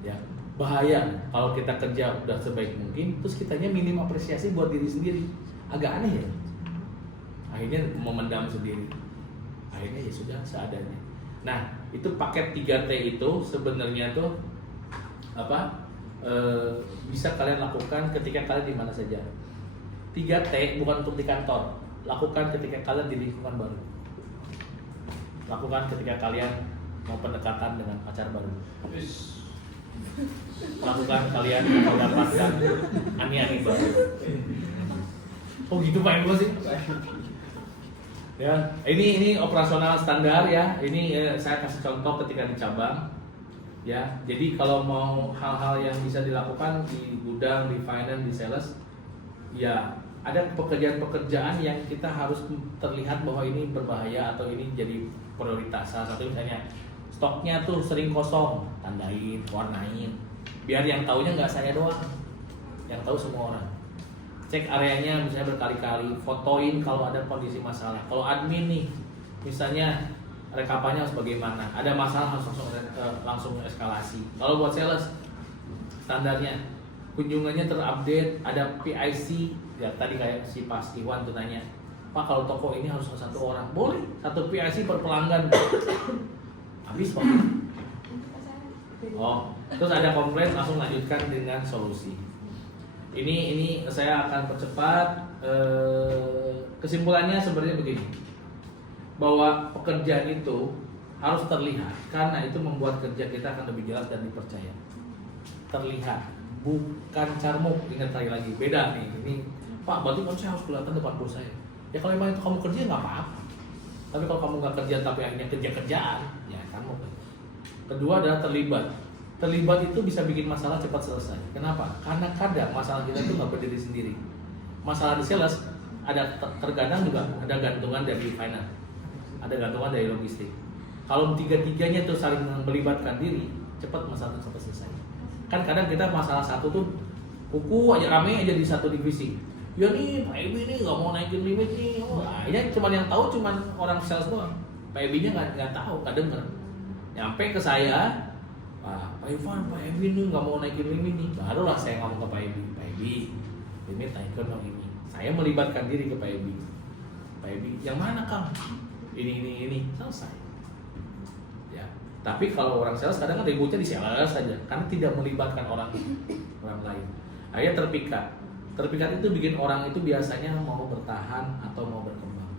Ya, bahaya kalau kita kerja udah sebaik mungkin, terus kitanya minim apresiasi buat diri sendiri, agak aneh ya. Akhirnya memendam sendiri. Akhirnya ya sudah seadanya. Nah, itu paket 3T itu sebenarnya tuh bisa kalian lakukan ketika kalian di mana saja. 3T bukan untuk di kantor, lakukan ketika kalian di lingkungan baru. Lakukan ketika kalian mau pendekatan dengan pacar baru. Lakukan kalian mendapatkan ani-ani baru. Oh gitu main gua sih. Ya, ini operasional standar ya. Ini saya kasih contoh ketika di cabang. Ya, jadi kalau mau hal-hal yang bisa dilakukan di gudang, di finance, di sales, ya ada pekerjaan-pekerjaan yang kita harus terlihat bahwa ini berbahaya atau ini jadi prioritas. Salah satu misalnya stoknya tuh sering kosong, tandain, warnain. Biar yang taunya nggak saya doang, yang tahu semua orang. Cek areanya misalnya berkali-kali, fotoin kalau ada kondisi masalah. Kalau admin nih, misalnya rekapannya harus bagaimana, ada masalah harus langsung eskalasi. Kalau buat sales, standarnya kunjungannya terupdate, ada PIC. Ya tadi kayak si Pas Iwan tuh nanya, Pak kalau toko ini harus 1 orang, boleh 1 PIC per pelanggan. Habis Pak. Oh, terus ada komplain langsung lanjutkan dengan solusi. Ini saya akan percepat. Kesimpulannya sebenarnya begini, bahwa pekerjaan itu harus terlihat karena itu membuat kerja kita akan lebih jelas dan dipercaya. Terlihat, bukan carmuk. Ingat lagi, beda nih. Ini Pak, berarti kan saya harus kelihatan depan bos saya. Ya kalau memang itu kamu kerja nggak apa-apa. Tapi kalau kamu nggak kerja tapi akhirnya kerja-kerjaan, ya kamu. Kedua adalah terlibat. Terlibat itu bisa bikin masalah cepat selesai. Kenapa? Karena kadang masalah kita itu nggak berdiri sendiri. Masalah di sales ada terkadang juga ada gantungan dari finance, ada gantungan dari logistik. Kalau tiga-tiganya tuh saling melibatkan diri, cepat masalah itu selesai. Kan kadang kita masalah satu tuh kuku aja rame aja di satu divisi. Ya nih Pak Ebi nih nggak mau naikin limit nih. Ini cuma yang tahu cuma orang sales doang. Pak Ebi-nya nggak tahu, nggak dengar. Nyampe ke saya, Pak Ivan, Pak Ebi nih nggak mau naikin limit nih. Barulah saya ngomong ke Pak Ebi, limit naikkan dong ini. Saya melibatkan diri ke Pak Ebi, yang mana Kang? Ini, selesai. Ya. Tapi kalau orang sales kadang ributnya di sales saja, karena tidak melibatkan orang lain. Akhirnya terpikat. Terpikat itu bikin orang itu biasanya mau bertahan atau mau berkembang.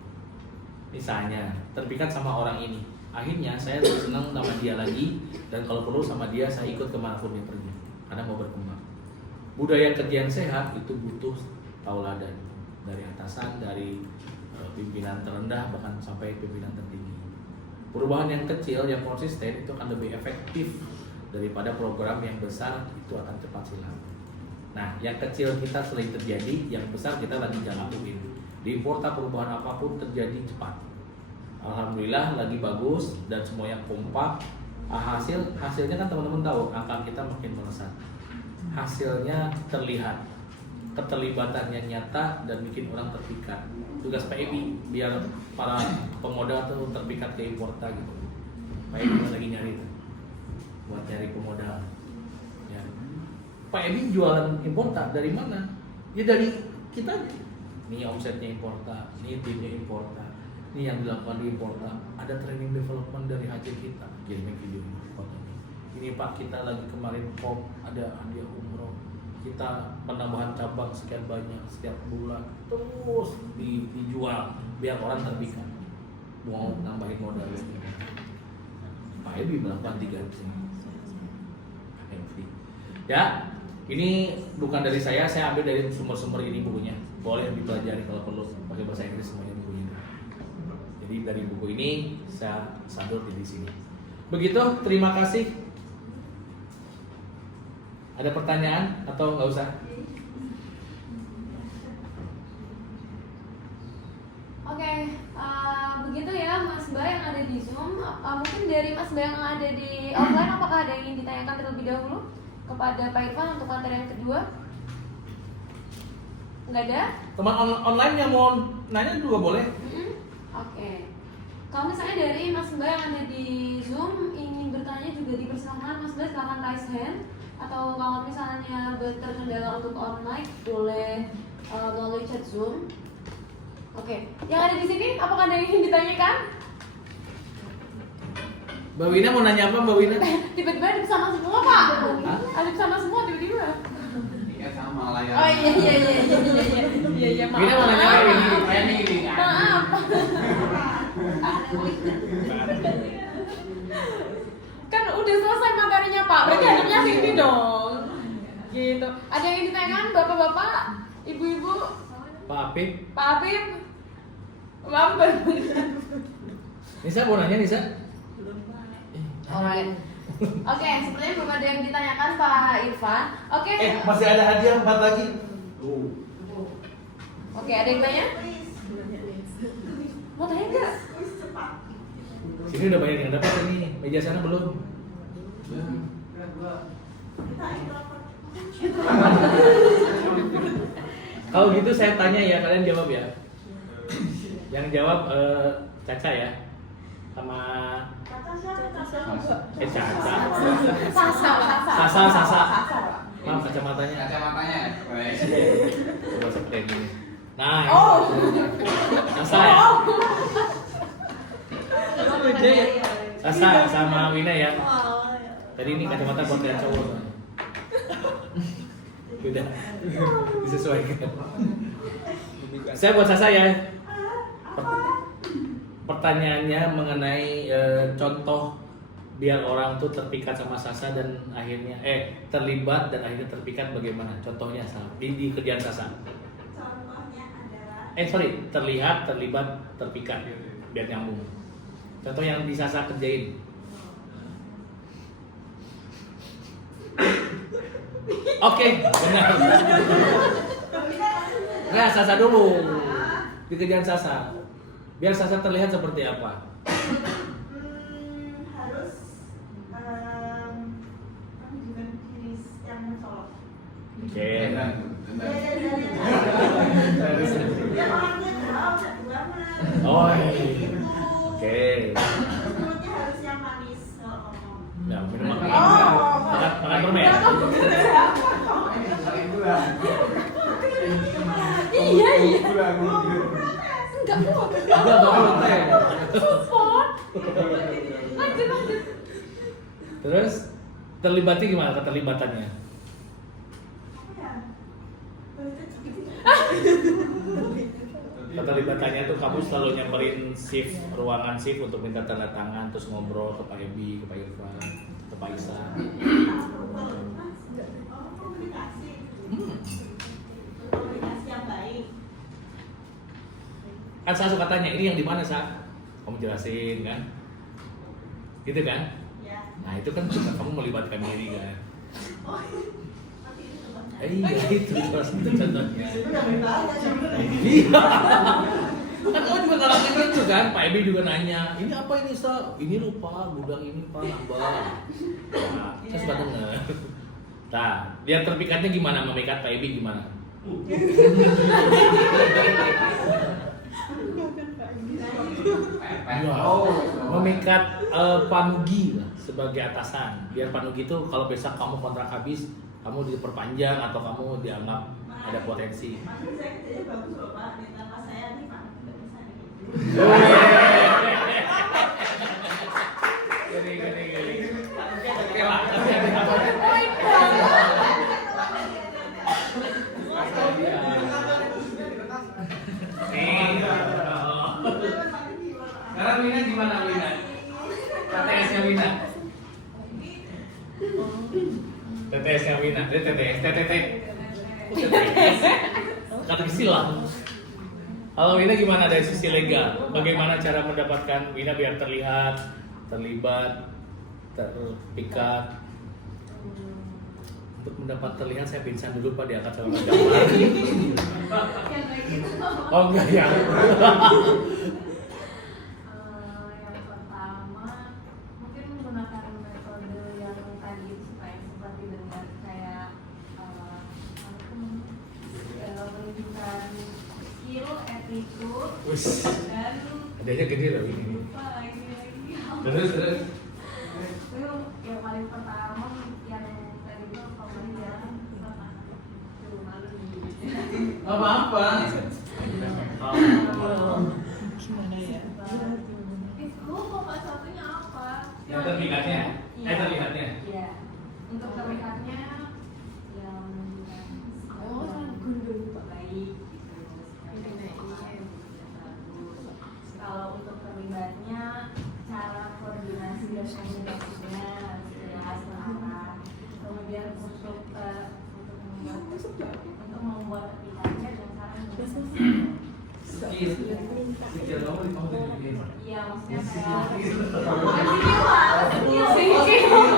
Misalnya terpikat sama orang ini, akhirnya saya lebih senang sama dia lagi, dan kalau perlu sama dia saya ikut kemanapun dia pergi karena mau berkembang. Budaya kerja yang sehat itu butuh tauladan dari atasan, dari pimpinan terendah bahkan sampai pimpinan tertinggi. Perubahan yang kecil yang konsisten itu akan lebih efektif daripada program yang besar, itu akan cepat silam. Nah, yang kecil kita sering terjadi, yang besar kita lagi jalanin. Di Importa perubahan apapun terjadi cepat. Alhamdulillah lagi bagus dan semuanya kompak. Hasilnya kan teman-teman tahu, angka kita makin melesat. Hasilnya terlihat, keterlibatannya nyata dan bikin orang terpikat. Tugas Pak Ebi biar para pemodal tuh terpikat ke Importa gitu. Pak Ebi lagi nyari tuh, buat nyari pemodal. Ya. Pak Ebi jualan Importa dari mana? Ya dari kita aja. Ini omsetnya Importa, ini timnya Importa, ini yang dilakukan di Importa. Ada training development dari haji kita, kirimnya video fotonya. Ini Pak, kita lagi kemarin ada hadiah umroh, kita penambahan cabang sekian banyak setiap bulan, terus dijual biar orang terpikat mau nambahin modal. Pak Ebi melakukan 3 tim. Ya, ini bukan dari saya ambil dari sumber-sumber ini bukunya. Boleh dipelajari kalau perlu pakai bahasa Inggris semuanya bukunya. Jadi dari buku ini saya sadur di sini. Begitu, terima kasih. Ada pertanyaan atau nggak usah? Oke, begitu ya Mas Ba yang ada di Zoom. Mungkin dari Mas Ba yang ada di offline, apakah ada yang ingin ditanyakan terlebih dahulu kepada Pak Irfan untuk materi yang kedua? Nggak ada? Teman online yang mau nanya juga boleh. Oke. Kalau misalnya dari Mas Ba yang ada di Zoom ingin bertanya juga dipersilakan. Mas Ba silakan raise hand. Atau kalau misalnya terkendala untuk online boleh melalui chat Zoom. Oke. Yang ada di sini apakah ada yang ingin ditanyakan? Mbak Wina mau nanya apa Mbak Wina? Tiba-tiba ada bersama semua Pak. Hah? Ada bersama semua tiba-tiba. Iya sama layar. Oh iya maaf. Wina mau nanya apa ini? Maaf. Kan udah selesai materinya Pak. Berarti hadapnya sini dong. Gitu. Ada yang ingin ditanyakan Bapak-bapak, Ibu-ibu? Pak Apip. Pak Apip? Maaf Bang. Nisa mau nanya Nisa? Alright. Oke, sepertinya belum ada yang ditanyakan Pak Irfan. Oke. Masih ada hadiah 4 lagi. Oke, ada yang tanya? Mau tanya nggak? Sini udah banyak yang dapat ini. Meja sana belum. Kalau gitu saya tanya ya, kalian jawab ya. Yang jawab Caca ya, sama Caca. Sasa. Maaf kacamatanya. Kacamatanya. Coba seperti ini. Nah, Oh. Sasa ya. Sasa sama Wina ya. Tadi ini kacamata buat yang cowok. Udah disesuaikan. Saya buat Sasa ya. Pertanyaannya mengenai contoh biar orang tuh terpikat sama Sasa dan akhirnya terlibat dan akhirnya terpikat bagaimana? Contohnya di kerjaan Sasa. Contohnya adalah terlihat, terlibat, terpikat biar nyambung. Contoh yang di Sasa kerjain. Oke, benar. Nah, Sasa dulu. Di kerjaan Sasa. Biar Sasa terlihat seperti apa? harus dengan diri yang mencolok. Oke. Ya orangnya tahu banget. Oh, oke. Mulutnya harus yang manis kalau ngomong. Nah, minum makan. Oh, Enggak konten. Support. Lanjut. Terus terlibatnya gimana keterlibatannya? Keterlibatannya tuh kamu selalu nyamperin shift, ruangan shift untuk minta tanda tangan, terus ngobrol ke Pak Ebi, ke Pak Irfan, ke Pak Isa. Komunikasi yang baik. Kan saya suka tanya, ini yang di mana Sa? Kamu jelasin kan? Gitu kan? Ya. Nah itu kan juga kamu melibatkan diri kan? Oh, nanti itu teman. Iya itu salah satu contohnya. Itu nggak bertanya, cuma Iya. Kan kamu juga ngalamin itu kan? Pak Ebi juga nanya, ini apa ini Sa? Ini lupa, gudang ini Pak nambah. Nah, saya suka dengar. Nah, biar terpikatnya gimana? Memikat Pak Ebi gimana? Memikat Panugi lah sebagai atasan. Biar Panugi itu kalau besok kamu kontrak habis, kamu diperpanjang atau kamu dianggap ada potensi. Maksud saya kerjanya bagus loh Pak, minta pas saya nih Pak, nggak bisa nih. Gini. Oke lah. Sekarang Wina gimana Wina? TTS-nya Wina. TTS-nya Wina. TTS. Kata istilah. Kalau Wina gimana dari sisi legal? Bagaimana cara mendapatkan Wina biar terlihat, terlibat, terpikat? Untuk mendapat terlihat saya pingsan dulu Pak diangkat sama Mas Gambar. Yang kayak gitu. Oh enggak ya. Yang pertama mungkin menggunakan metode yang tadi supaya seperti dengan kayak menunjukkan skill, attitude Wis. dan Adanya gede loh ini. lupa lagi. Terus. Itu yang paling pertama yang tadi itu pemberian tuh malu nih. Apa-apa. gimana ya? Itu kok satunya apa? Yang terlihatnya? Iya. Terlihatnya? Iya. Untuk terlihatnya yang gundul baik gitu. Kalau untuk terlibatnya cara koordinasi dan komunikasinya harus jelas terarah. Kemudian untuk membuat terlihatnya dan cara Skill kamu di kamu gede. iya maksudnya kayak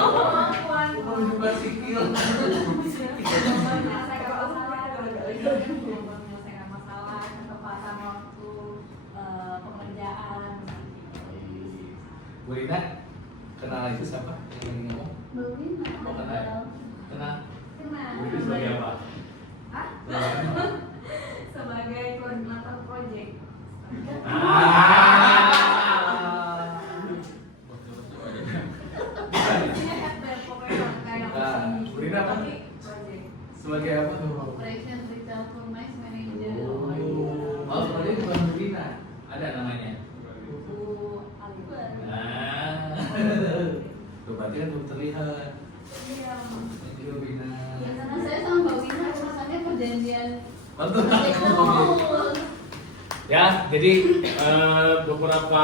kemampuan juga skill. menyelesaikan masalah, ketepatan waktu, pekerjaan. Bu Rina, kenal itu siapa yang lagi ngomong? Belum Oh kenal. Kenal. kenal. Bu Rina sebagai apa? Hah? Sebagai koordinator proyek. Bu Rina apa? Sebagai apa? Operation Retail Commerce Manager. Oh, sebagai bukan Bu Rina. Ada namanya. Bu Alibar. Nah, tuh berarti kan belum terlihat. Iya. Thank you, Rina. Ya karena saya sama Mbak Wina urusannya perjanjian. Betul. Ya, jadi beberapa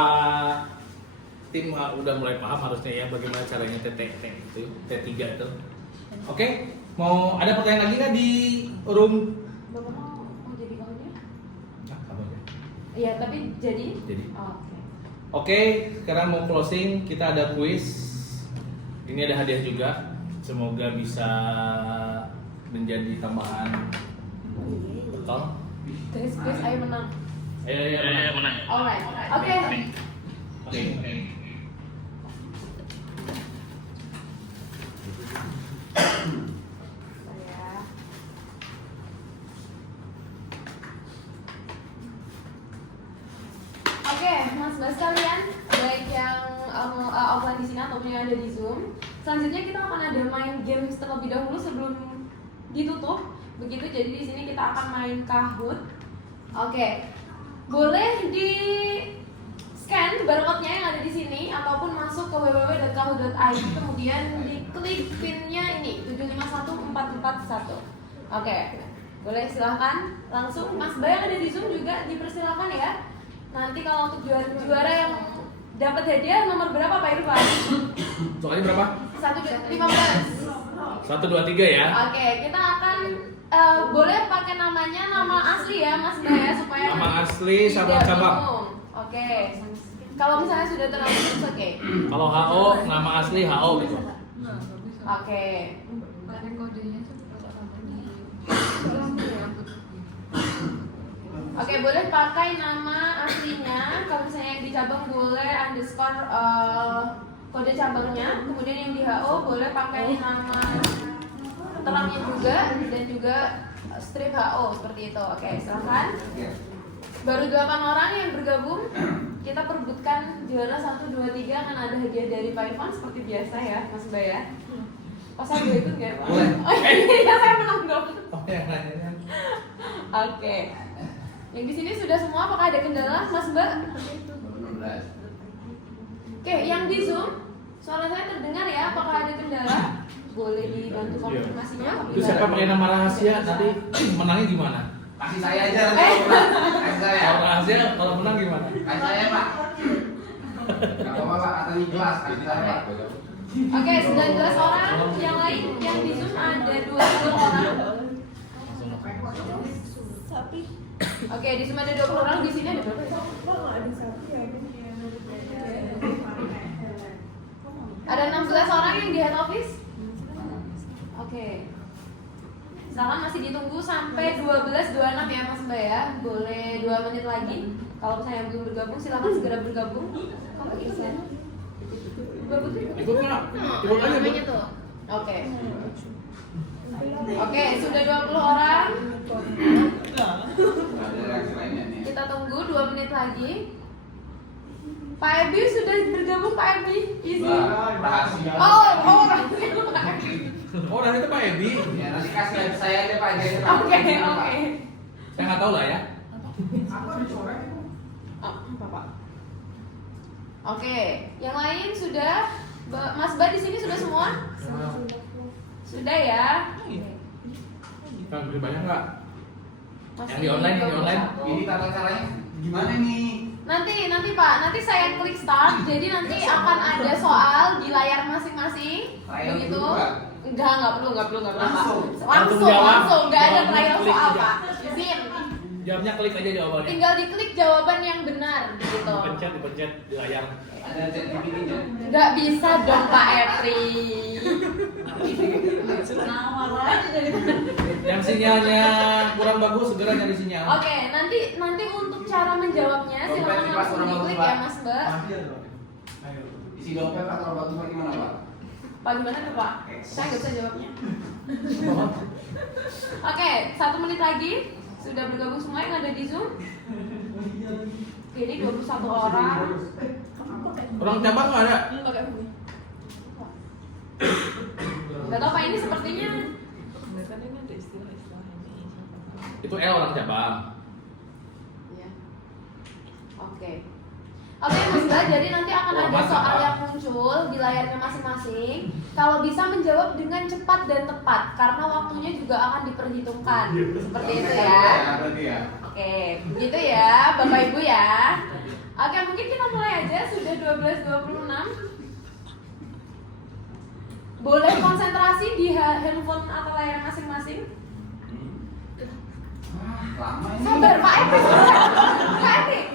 tim udah mulai paham harusnya ya bagaimana caranya TT itu, T3 itu. Oke, mau ada pertanyaan lagi nggak di room? Bapak mau jadi kamunya? Nah, kamu aja. Iya, tapi jadi? Jadi. Oh, oke. Oke, sekarang mau closing, kita ada quiz. Ini ada hadiah juga. Semoga bisa menjadi tambahan bekal. Terus ayo menang. Ayo menang. Alright. Oke. Oke. Saya Oke, mas-mas sekalian, baik yang offline di sini ataupun yang ada di Zoom. Selanjutnya kita akan ada main games terlebih dahulu sebelum ditutup. Begitu, jadi di sini kita akan main Kahoot. Oke, boleh di scan barcode-nya yang ada di sini ataupun masuk ke www.kahoot.id kemudian diklik pin-nya ini 751441. Oke, boleh silahkan langsung Mas Bay yang ada di Zoom juga dipersilakan ya. Nanti kalau untuk juara yang dapat hadiah nomor berapa Pak Irfan? Soalnya berapa? 115. 1, 2, 3 ya. Oke, kita akan boleh pakai namanya nama asli ya Mas Bay ya supaya Nama nanti asli sama tidak cabang. bingung. Oke. Kalau misalnya sudah terlalu oke. Kalau HO, nama asli HO gitu. Oke. Oke, boleh pakai nama aslinya. Kalau misalnya yang di cabang boleh underscore kode cabangnya. Kemudian yang di HO boleh pakai nama terangnya juga dan juga strip HO seperti itu. Oke, silahkan. Baru 8 orang yang bergabung. Kita perebutkan juara 1, 2, 3 akan ada hadiah dari Pak Irfan seperti biasa ya, Mas Bay ya. Oh, saya boleh ikut nggak? Boleh. Oh iya, saya menang dong. Oh, yang lainnya. Oke. Yang di sini sudah semua, apakah ada kendala, Mas Mbak? Oke, yang di Zoom, suara saya terdengar ya, apakah ada kendala? Boleh dibantu konfirmasinya? Itu siapa pakai nama rahasia nanti menangnya gimana? Kasih saya aja nanti Pak. Kasih saya. Kalau rahasia kalau menang gimana? Kasih saya Pak. Gak apa-apa Pak, katanya jelas. Kasih saya Pak. Oke, 19 orang, yang lain yang di Zoom ada 20 orang. Oke, di Zoom ada 20 orang, di sini ada berapa ya? Ada 16 orang yang di head office. Oke. Sekarang masih ditunggu sampai 12.26 ya Mas Mbak ya. Boleh 2 menit lagi. Kalau misalnya yang belum bergabung silahkan segera bergabung. Kamu bisa. Ikut nggak? Ikut aja Bu. Oke. Oke, sudah 20 orang. Ada reaksi lainnya nih. Kita tunggu 2 menit lagi. Pak Ebi sudah bergabung Pak Ebi. Isi. Rahasia. Oh, rahasia Pak Ebi. Oh, dari itu Pak Ebi. Ya nanti kasih saya aja Pak. Oke, oke. Saya nggak tahu lah ya. Oh, Bapak. Oke, yang lain sudah. Mas Ba di sini sudah semua? Sudah ya. Kan beli banyak nggak? Masih Yang di online, yang di online. Ini tata caranya gimana nih? Nanti Pak, nanti saya klik start. Jadi nanti akan ada soal di layar masing-masing. Trial Begitu. dulu, Pak. Enggak perlu Pak. Langsung. Langsung, enggak ada Jawab, trial klik soal aja. Pak. Izin. Jawabnya klik aja jawabannya. Tinggal diklik jawaban yang benar gitu. Dipencet di layar. Ada chat GPT-nya. Enggak bisa dong Pak Epri. Nawar aja dari Yang sinyalnya kurang bagus segera nyari sinyal. Oke, nanti untuk cara menjawabnya silakan Dompet, Pak, langsung kurang diklik bagus, ya Pak. Mas Mbak. Isi dompet atau batu Pak gimana Pak? Pak gimana tuh Pak? Saya nggak bisa jawabnya. Oke, 1 menit lagi. Sudah bergabung semua yang ada di Zoom. Oke, ini 21 orang. Orang cabang nggak ada. Gak tau Pak, ini sepertinya Kan ini ada istilah-istilahnya. Itu L orang cabang. ya. Oke, Mas Mbak, jadi nanti akan ada soal yang muncul di layarnya masing-masing. Kalau bisa menjawab dengan cepat dan tepat, karena waktunya juga akan diperhitungkan. Seperti itu ya. Berarti ya. Oke, begitu ya Bapak Ibu ya. Oke, mungkin kita mulai aja, sudah 12.26. Boleh konsentrasi di handphone atau layar masing-masing. Lama ini. Sabar Pak Epri, Pak Epri.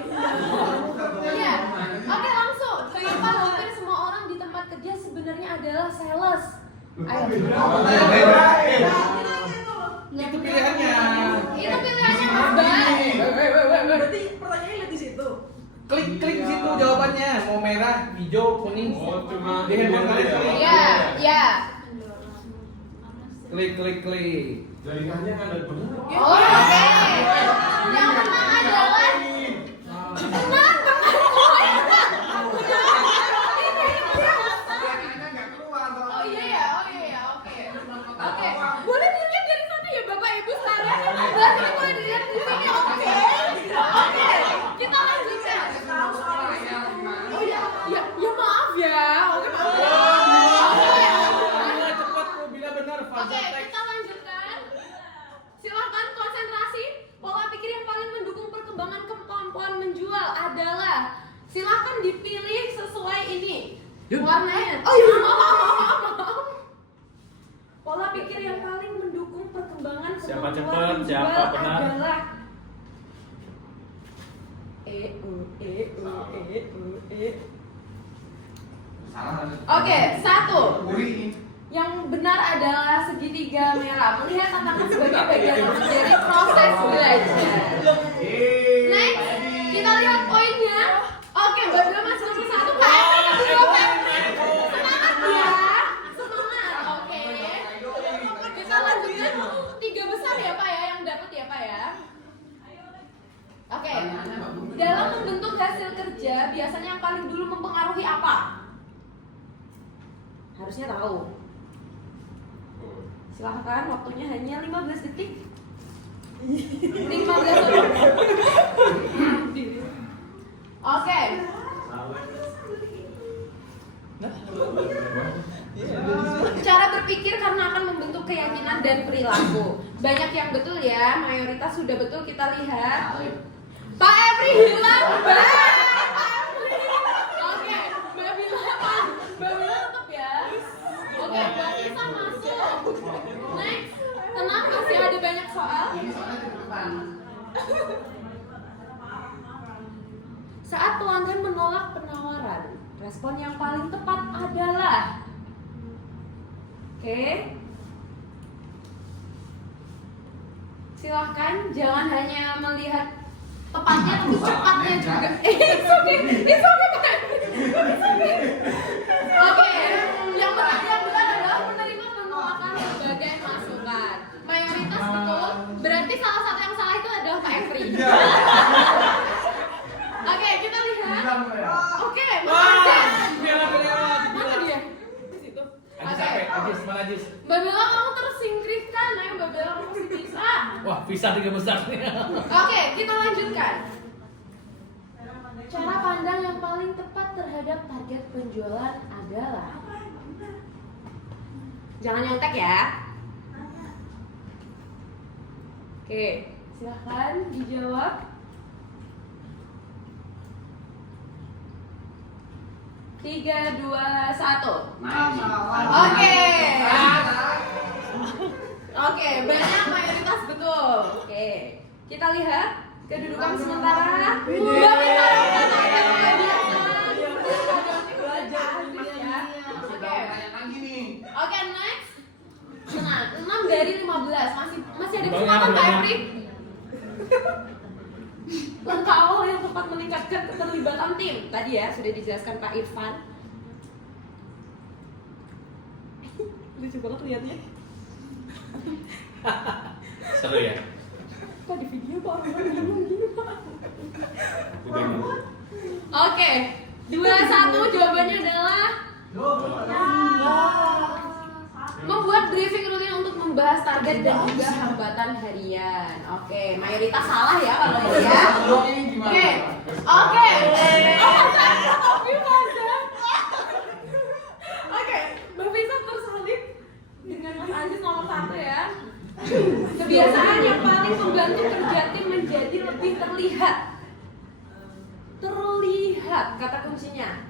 Iya. Oke, langsung. Kenapa hampir semua orang di tempat kerja sebenarnya adalah sales? Ayo. Itu pilihannya. Itu pilihannya Mas Bay. Berarti pertanyaannya lihat di situ. Klik di situ jawabannya. Mau merah, hijau, kuning. Di handphone kalian klik. Iya, iya. Klik. Jaringannya kan ada benar. Oh, oke. Yang menang adalah tenang. Oh iya ya, oke. Oke, boleh dilihat dari sana ya Bapak Ibu sekalian. Berarti boleh dilihat di sini, oke. Silakan dipilih sesuai ini. Yuk. Warnanya. Oh iya, maaf. Pola pikir yang paling mendukung perkembangan Siapa kemampuan cepat, siapa menjual benar? adalah Salah. Oke, 1. Uri. Yang benar adalah segitiga merah. Melihat tantangan sebagai bagian dari proses belajar. Next, kita lihat poinnya. Oke, Mbak Bella masih nomor 1. Pak Eko yang kedua, Pak. Semangat ya. Semangat. Oke. Kita lanjutkan 3 besar ya Pak ya, yang dapat ya Pak ya. Oke. Dalam membentuk hasil kerja, biasanya yang paling dulu mempengaruhi apa? Harusnya tahu. Silahkan, waktunya hanya 15 detik. 15 detik. Oke. Cara berpikir karena akan membentuk keyakinan dan perilaku. Banyak yang betul ya, mayoritas sudah betul kita lihat. Pak Efri hilang, Mbak. Oke, Mbak Bila tetap ya. Oke, Mbak Isa masuk. Next, tenang, masih ada banyak soal. Ini soalnya di depan. Saat pelanggan menolak penawaran, respon yang paling tepat adalah Oke. Silahkan, jangan hanya melihat tepatnya tapi cepatnya juga. It's okay, Pak. Oke, yang benar adalah menerima penolakan sebagai masukan. Mayoritas betul, berarti salah satu yang salah itu adalah Pak Efri. Oke, kita lihat. Oke, Mas Ajis. Mana dia? Di situ. Ajis, mana Ajis? Mbak Bella, kamu tersingkirkan. Ayo Mbak Bella, kamu masih bisa. Wah, pisah 3 besar nih. Oke, kita lanjutkan. Cara pandang yang paling tepat terhadap target penjualan adalah jangan nyontek ya. Oke, silahkan dijawab. Tiga, dua, satu. Oke, banyak mayoritas betul. Oke, kita lihat kedudukan sementara. Mbak Mita udah naik luar biasa. Oke, next. Tenang, 6 dari 15 masih ada kesempatan Pak Efri. Langkah awal yang tepat meningkatkan keterlibatan tim. Tadi ya sudah dijelaskan Pak Irfan. Lucu banget lihatnya. Seru ya? Kok di video Pak orang bingung gini Pak. Oke, 2-1 jawabannya adalah membuat briefing rutin untuk membahas target dan juga hambatan harian. Oke, mayoritas salah ya kalau ya. Oke. Oke, Mbak Fisa tersalib dengan Mas Ajis nomor 1 ya. Kebiasaan yang paling membantu kerja tim menjadi lebih terlihat. Terlihat kata kuncinya.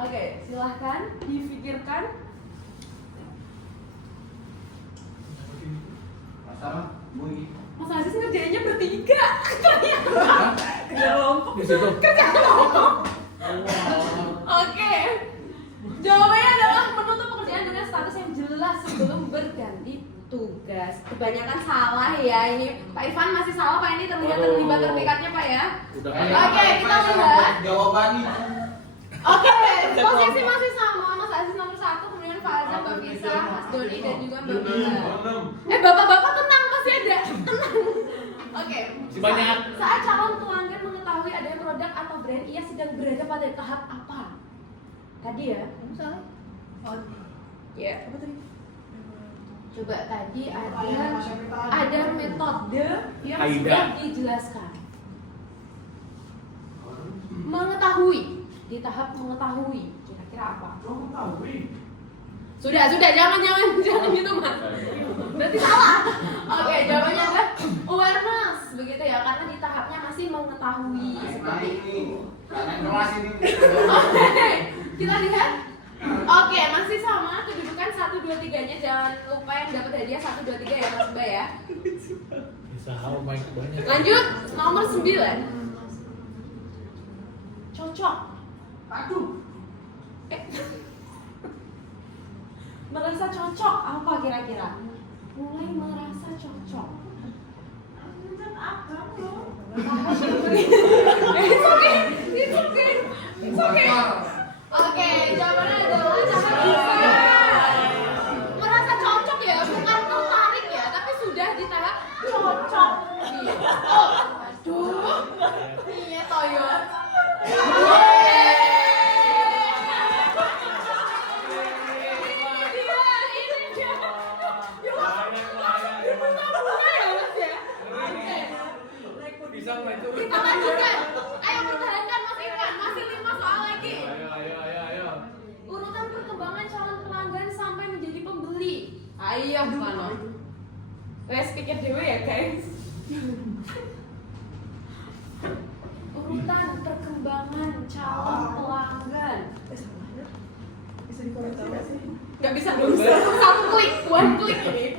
Oke, silahkan difikirkan. Mas Aziz ngerjainnya bertiga. Kerja kelompok. Di situ. Kerja kelompok. Oke. Jawabannya adalah menutup pekerjaan dengan status yang jelas sebelum berganti tugas. Kebanyakan salah ya ini. Pak Irfan masih salah Pak, ini terlihat terlibat-terlikatnya Pak ya. Oke, kita lihat. Jawabannya. Oke, posisi masih sama. Mas Aziz nomor 1, kemudian Faza, Mbak Fisa, Mas Doni dan juga Mbak Bella. Bapak-bapak tenang, masih ada. Tenang. Oke. Masih banyak. Saat calon pelanggan mengetahui ada produk atau brand, ia sedang berada pada tahap apa? Tadi ya. Ya, apa tadi? Coba tadi ada metode yang sudah dijelaskan. Mengetahui, di tahap mengetahui, kira-kira apa? Sudah, jangan gitu Mas. Berarti salah. Oke, jawabannya adalah awareness, begitu ya, karena di tahapnya masih masih mengetahui seperti itu. Tanya kelas ini. Oke, kita lihat. Oke, masih sama kedudukan 1, 2, 3-nya. Jangan lupa yang dapat hadiah 1, 2, 3 ya Mas Mbak ya. Bisa hal main banyak. Lanjut, nomor 9. Cocok. Aduh. Merasa cocok apa kira-kira? Mulai merasa cocok. It's okay. It's okay. It's okay. Oke, jawabannya adalah sangat bisa. Merasa cocok ya, bukan tertarik ya, tapi sudah di tahap cocok. Oh, aduh. Iya toyo. Bisa main tuh. Kita lanjutkan. Ayo pertahankan Mas Ivan, masih 5 soal lagi. Ayo. Urutan perkembangan calon pelanggan sampai menjadi pembeli. Ayo, mana? Wes pikir dewe ya, guys. Urutan perkembangan calon pelanggan. Bisa dikoreksi nggak sih? Nggak bisa dong. Satu klik, one klik ini.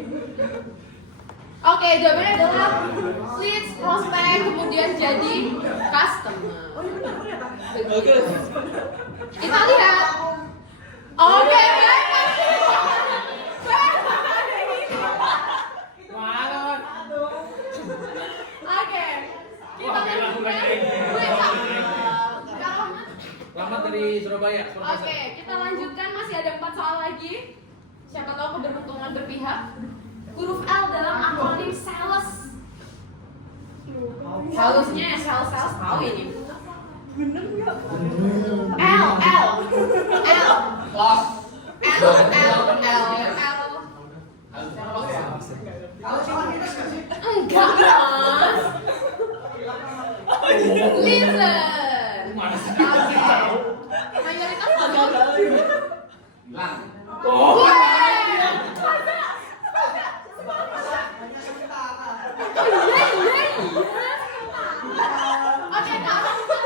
Oke, jawabannya adalah leads, prospek, kemudian jadi customer. Oh iya benar, ya tak? Oke. Kita lihat. Oke, baik. Oke. Kita lanjutkan. Selamat dari Surabaya. Oke, kita lanjutkan, masih ada 4 soal lagi. Siapa tahu keberuntungan berpihak. Huruf L dalam akronim sales. Salesnya sales tahu ini. Bener nggak? L. Los. Enggak, Mas. Listen. Mayoritas Hilang. Oke, Kak Roma.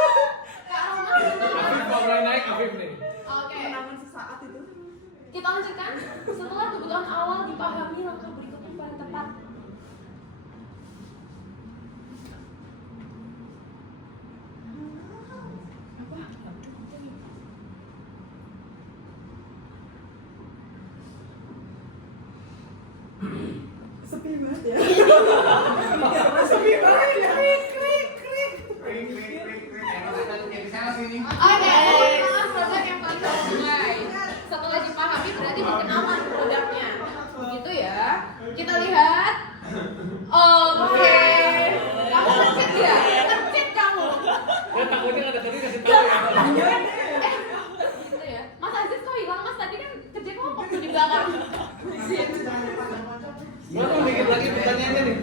Naik Afif nih. Oke. Kenangan sesaat itu. Kita lanjutkan. Setelah kebutuhan awal dipahami, langkah berikutnya paling tepat. Sepi banget ya. Sepi banget ya. Krik. Krik. Emang kita tuh jadi sales ini. Oke, kenalan produk yang paling sesuai. Setelah dipahami berarti dikenalkan produknya. Begitu ya. Kita lihat. Oke. Kamu tercet ya? Tercet kamu. Ya takutnya ada tadi kasih tahu ya. Gitu ya. Mas Aziz kok hilang Mas? Tadi kan kerja kamu waktu di belakang. Mana dikit lagi pertanyaannya nih.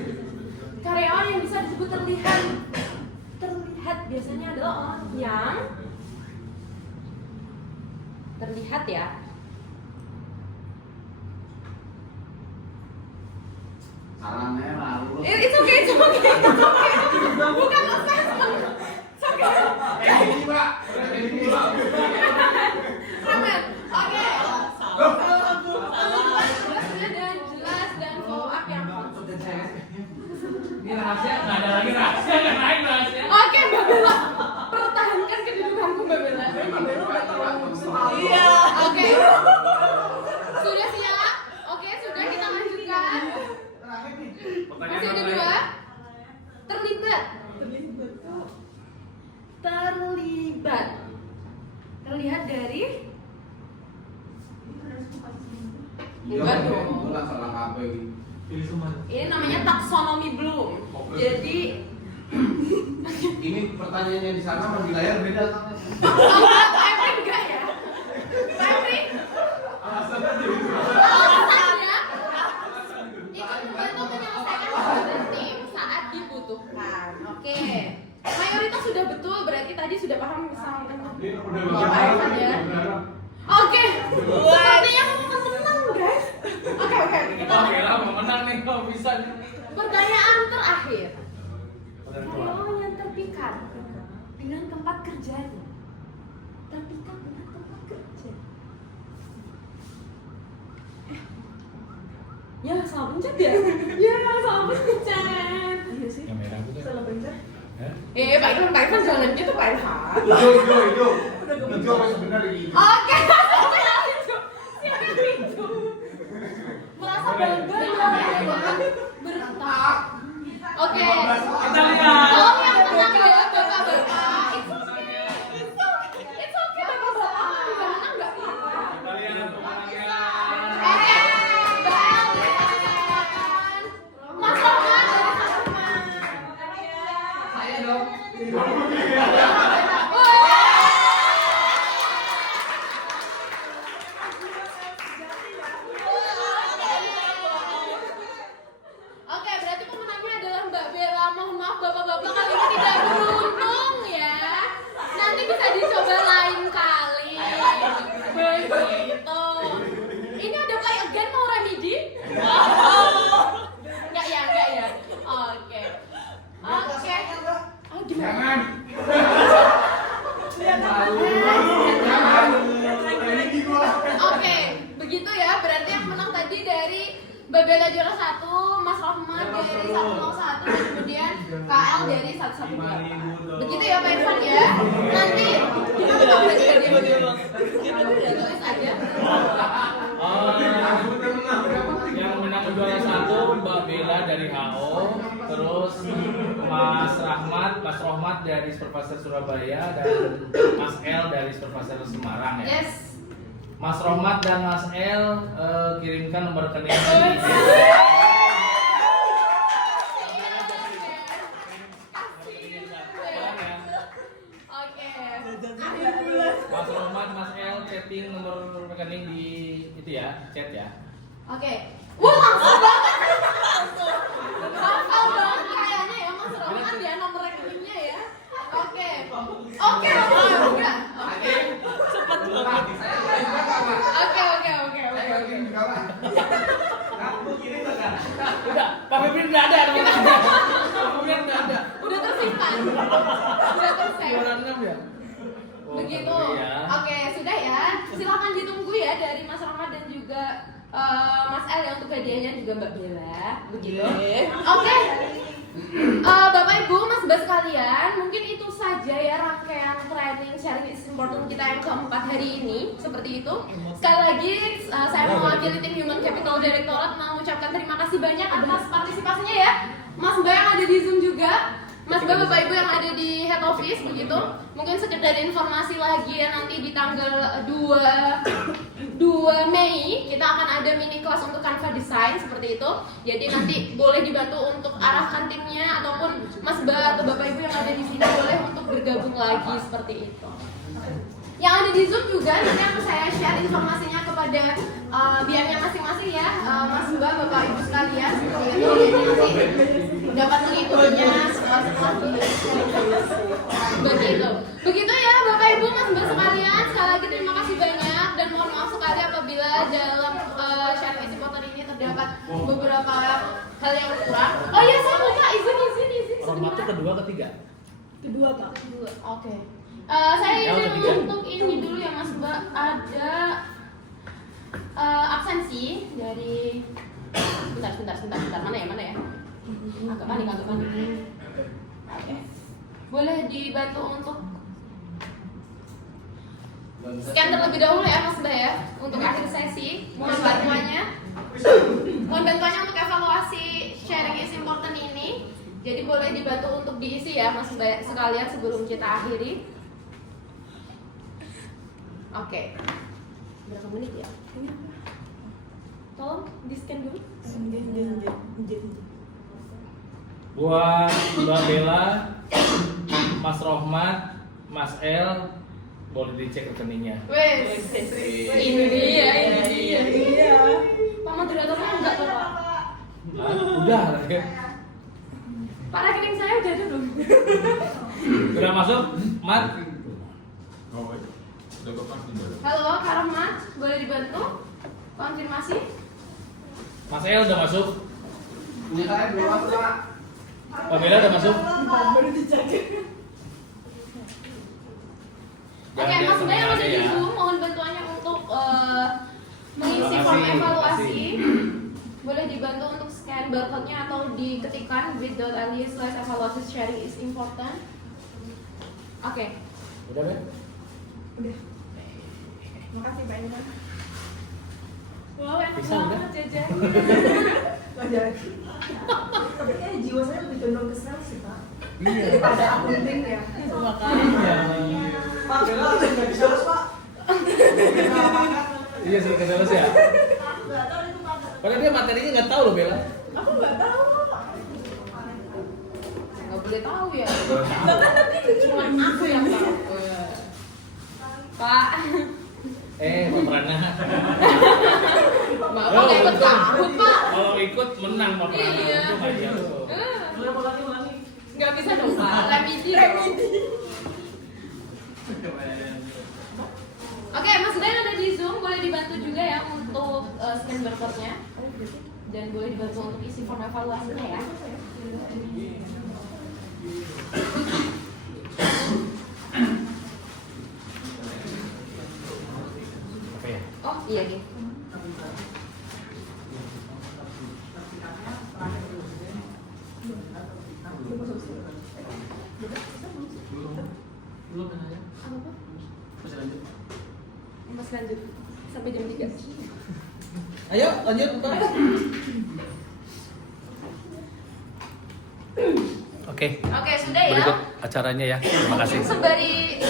Karyawan yang bisa disebut terlihat biasanya adalah orang yang terlihat ya. Salamnya lalu. It's okay. Bukan assessment. It's okay. Ini Pak. Ini Pak. Aman. Oke. Jelas dan follow up yang Ini rahasia nggak ada lagi rahasia yang lain rahasia. Oke, Mbak Bella. Pertahankan kedudukanku, Mbak Bella. Iya. Oke. Sudah siap? Oke, sudah kita lanjutkan. Masih ada 2. Terlibat. Terlihat dari enggak dong. Bulan salah apa ini? Ini namanya taksonomi Bloom. Jadi Ini pertanyaannya di sana sama di layar beda. Pemri enggak ya? Pemri? Alasannya ikut membantu menyelesaikan tugas tim saat dibutuhkan. Oke. Mayoritas sudah betul, berarti tadi sudah paham misalnya. Bapak ya. Oke. Sepertinya kamu menang, guys. Oke. Kita Oke lah, mau menang nih kalau bisa nih. pertanyaan terakhir. Karyawan yang terpikat dengan tempat kerjanya. Terpikat dengan tempat kerja. Ya salah pencet ya? Ya salah pencet. Iya sih. Yang merah bukan? Salah pencet. Hah? Pak Irfan jangan gitu Pak Irfan. Hijau masih benar lagi. Oke, siapa yang hijau? Siapa yang hijau? Merasa bangga ya, berentak. Oke, tolong yang menang ya bapak-bapak. It's okay bapak-bapak. Bisa menang nggak? Kita lihat pemenangnya. Oke, Mbak El dikatakan Mas Rahman dari Sarman. Saya dong. Oke, berarti pemenangnya adalah Mbak Bella. Mohon maaf bapak-bapak kali ini tidak beruntung ya. Nanti bisa dicoba lain kali. Begitu. Ini ada play again mau remedi? Enggak ya. Oke. Oke. Oh, gimana? Oke, begitu ya. Berarti yang menang tadi dari Mbak Bella juara 1, Mas Rahmat dari 101 dan kemudian KL dari 118. Begitu ya Pak Irfan ya. Nanti kita bagi hadiah. Ditulis aja. Yang menang juara 1 Mbak Bella dari HO, terus Mas Rahmat dari Supervisor Surabaya dan Mas L dari Supervisor Semarang ya. Yes. Mas Rahmat dan Mas L kirimkan nomor rekening. Oke. Mas Rahmat, Mas L chatting nomor rekening di itu ya, chat ya. Oke. Wah, langsung banget. Hafal banget kayaknya ya Mas Rahmat ya nomor rekeningnya ya. Oke. Oke. Udah, Pak Febri udah ada nomornya. Pak Febri udah ada. Udah tersimpan. Udah tersave. Juara 6 ya. Begitu. Ya. Oke, sudah ya. Silakan ditunggu ya dari Mas Rahmat dan juga Mas El ya untuk hadiahnya juga Mbak Bella. Begitu. Oke. Bapak Ibu, Mas Mbak sekalian, mungkin itu saja ya rangkaian training sharing is important kita yang keempat hari ini. Seperti itu. Sekali lagi saya mewakili tim Human Capital Directorate mengucapkan terima kasih banyak atas partisipasinya ya. Mas Mbak yang ada di Zoom juga. Mas Mbak, Bapak Ibu yang ada di head office begitu. Mungkin sekedar informasi lagi ya, nanti di tanggal 2 Mei kita akan ada mini kelas untuk Canva Design seperti itu. Jadi nanti boleh dibantu untuk arahkan timnya ataupun Mas Mbak atau Bapak Ibu yang ada di sini boleh untuk bergabung lagi seperti itu. Yang ada di Zoom juga nanti akan saya share informasinya kepada BM-nya masing-masing ya, Mas Mbak, Bapak Ibu sekalian seperti itu. Jadi nanti dapat mengikutinya setelah begitu. Begitu ya Bapak Ibu, Mas Mbak sekalian. Sekali lagi terima kasih banyak dan mohon maaf sekali apabila dalam sharing isi motor ini terdapat beberapa hal yang kurang. Oh iya, saya lupa izin Format itu kedua ketiga. Kedua Pak. Kedua, oke. Saya izin untuk ini dulu ya Mas Mbak, ada absensi dari bentar mana ya agak panik oke. Boleh dibantu untuk scan terlebih dahulu ya Mas Mbak ya untuk akhir sesi. Mohon bantuannya untuk evaluasi sharing is important ini. Jadi boleh dibantu untuk diisi ya Mas Mbak sekalian sebelum kita akhiri. Oke. Berapa menit ya? Tolong di-scan dulu. Buat Mbak Bella, Mas Rahmat, Mas L, boleh dicek rekeningnya. Wes. Ini dia. Iya. Pak moderatornya enggak tuh Pak. Udah. Pak rekening saya udah ada belum? Udah masuk, Mat? Halo, Kak Rahmat, boleh dibantu? Konfirmasi? Mas L udah masuk? Punya kalian belum masuk, Pak. Mbak Bella udah masuk? baru dicek. Oke, maksudnya yang ada di Zoom, mohon bantuannya untuk mengisi form evaluasi. Boleh dibantu untuk scan barcode-nya atau diketikkan bit.ly/evaluasi sharing is important. Oke. Udah kan? Udah. Makasih Pak Iman. Wow, enak Bisa, banget udah? jajannya. Wajar. Tapi kayaknya jiwa saya lebih condong ke sales sih Pak. Iya. Daripada akunting ya. Makanya. Pak, nggak di sales Pak. Iya sih kesana sih ya. Nggak tahu itu Pak. Padahal dia materinya nggak tahu loh Bella. Aku nggak tahu. Nggak boleh tahu ya. Kan tadi Cuma aku yang tahu. Pak, Pak Prana. Bapak nggak ikut takut Pak. Kalau ikut menang Pak Prana. Iya. Coba aja. Nggak bisa dong Pak. Remedi. Oke, Mas Ben ada di Zoom, boleh dibantu juga ya untuk scan barcode-nya. Dan boleh dibantu untuk isi form evaluasinya ya. Apa ya? Oh iya gitu. Belum kan aja. Apa Pak? Masih lanjut. Mas lanjut sampai jam 3. Ayo lanjut Pak. Oke. Oke, sudah ya. Berikut acaranya ya. Terima kasih. Sembari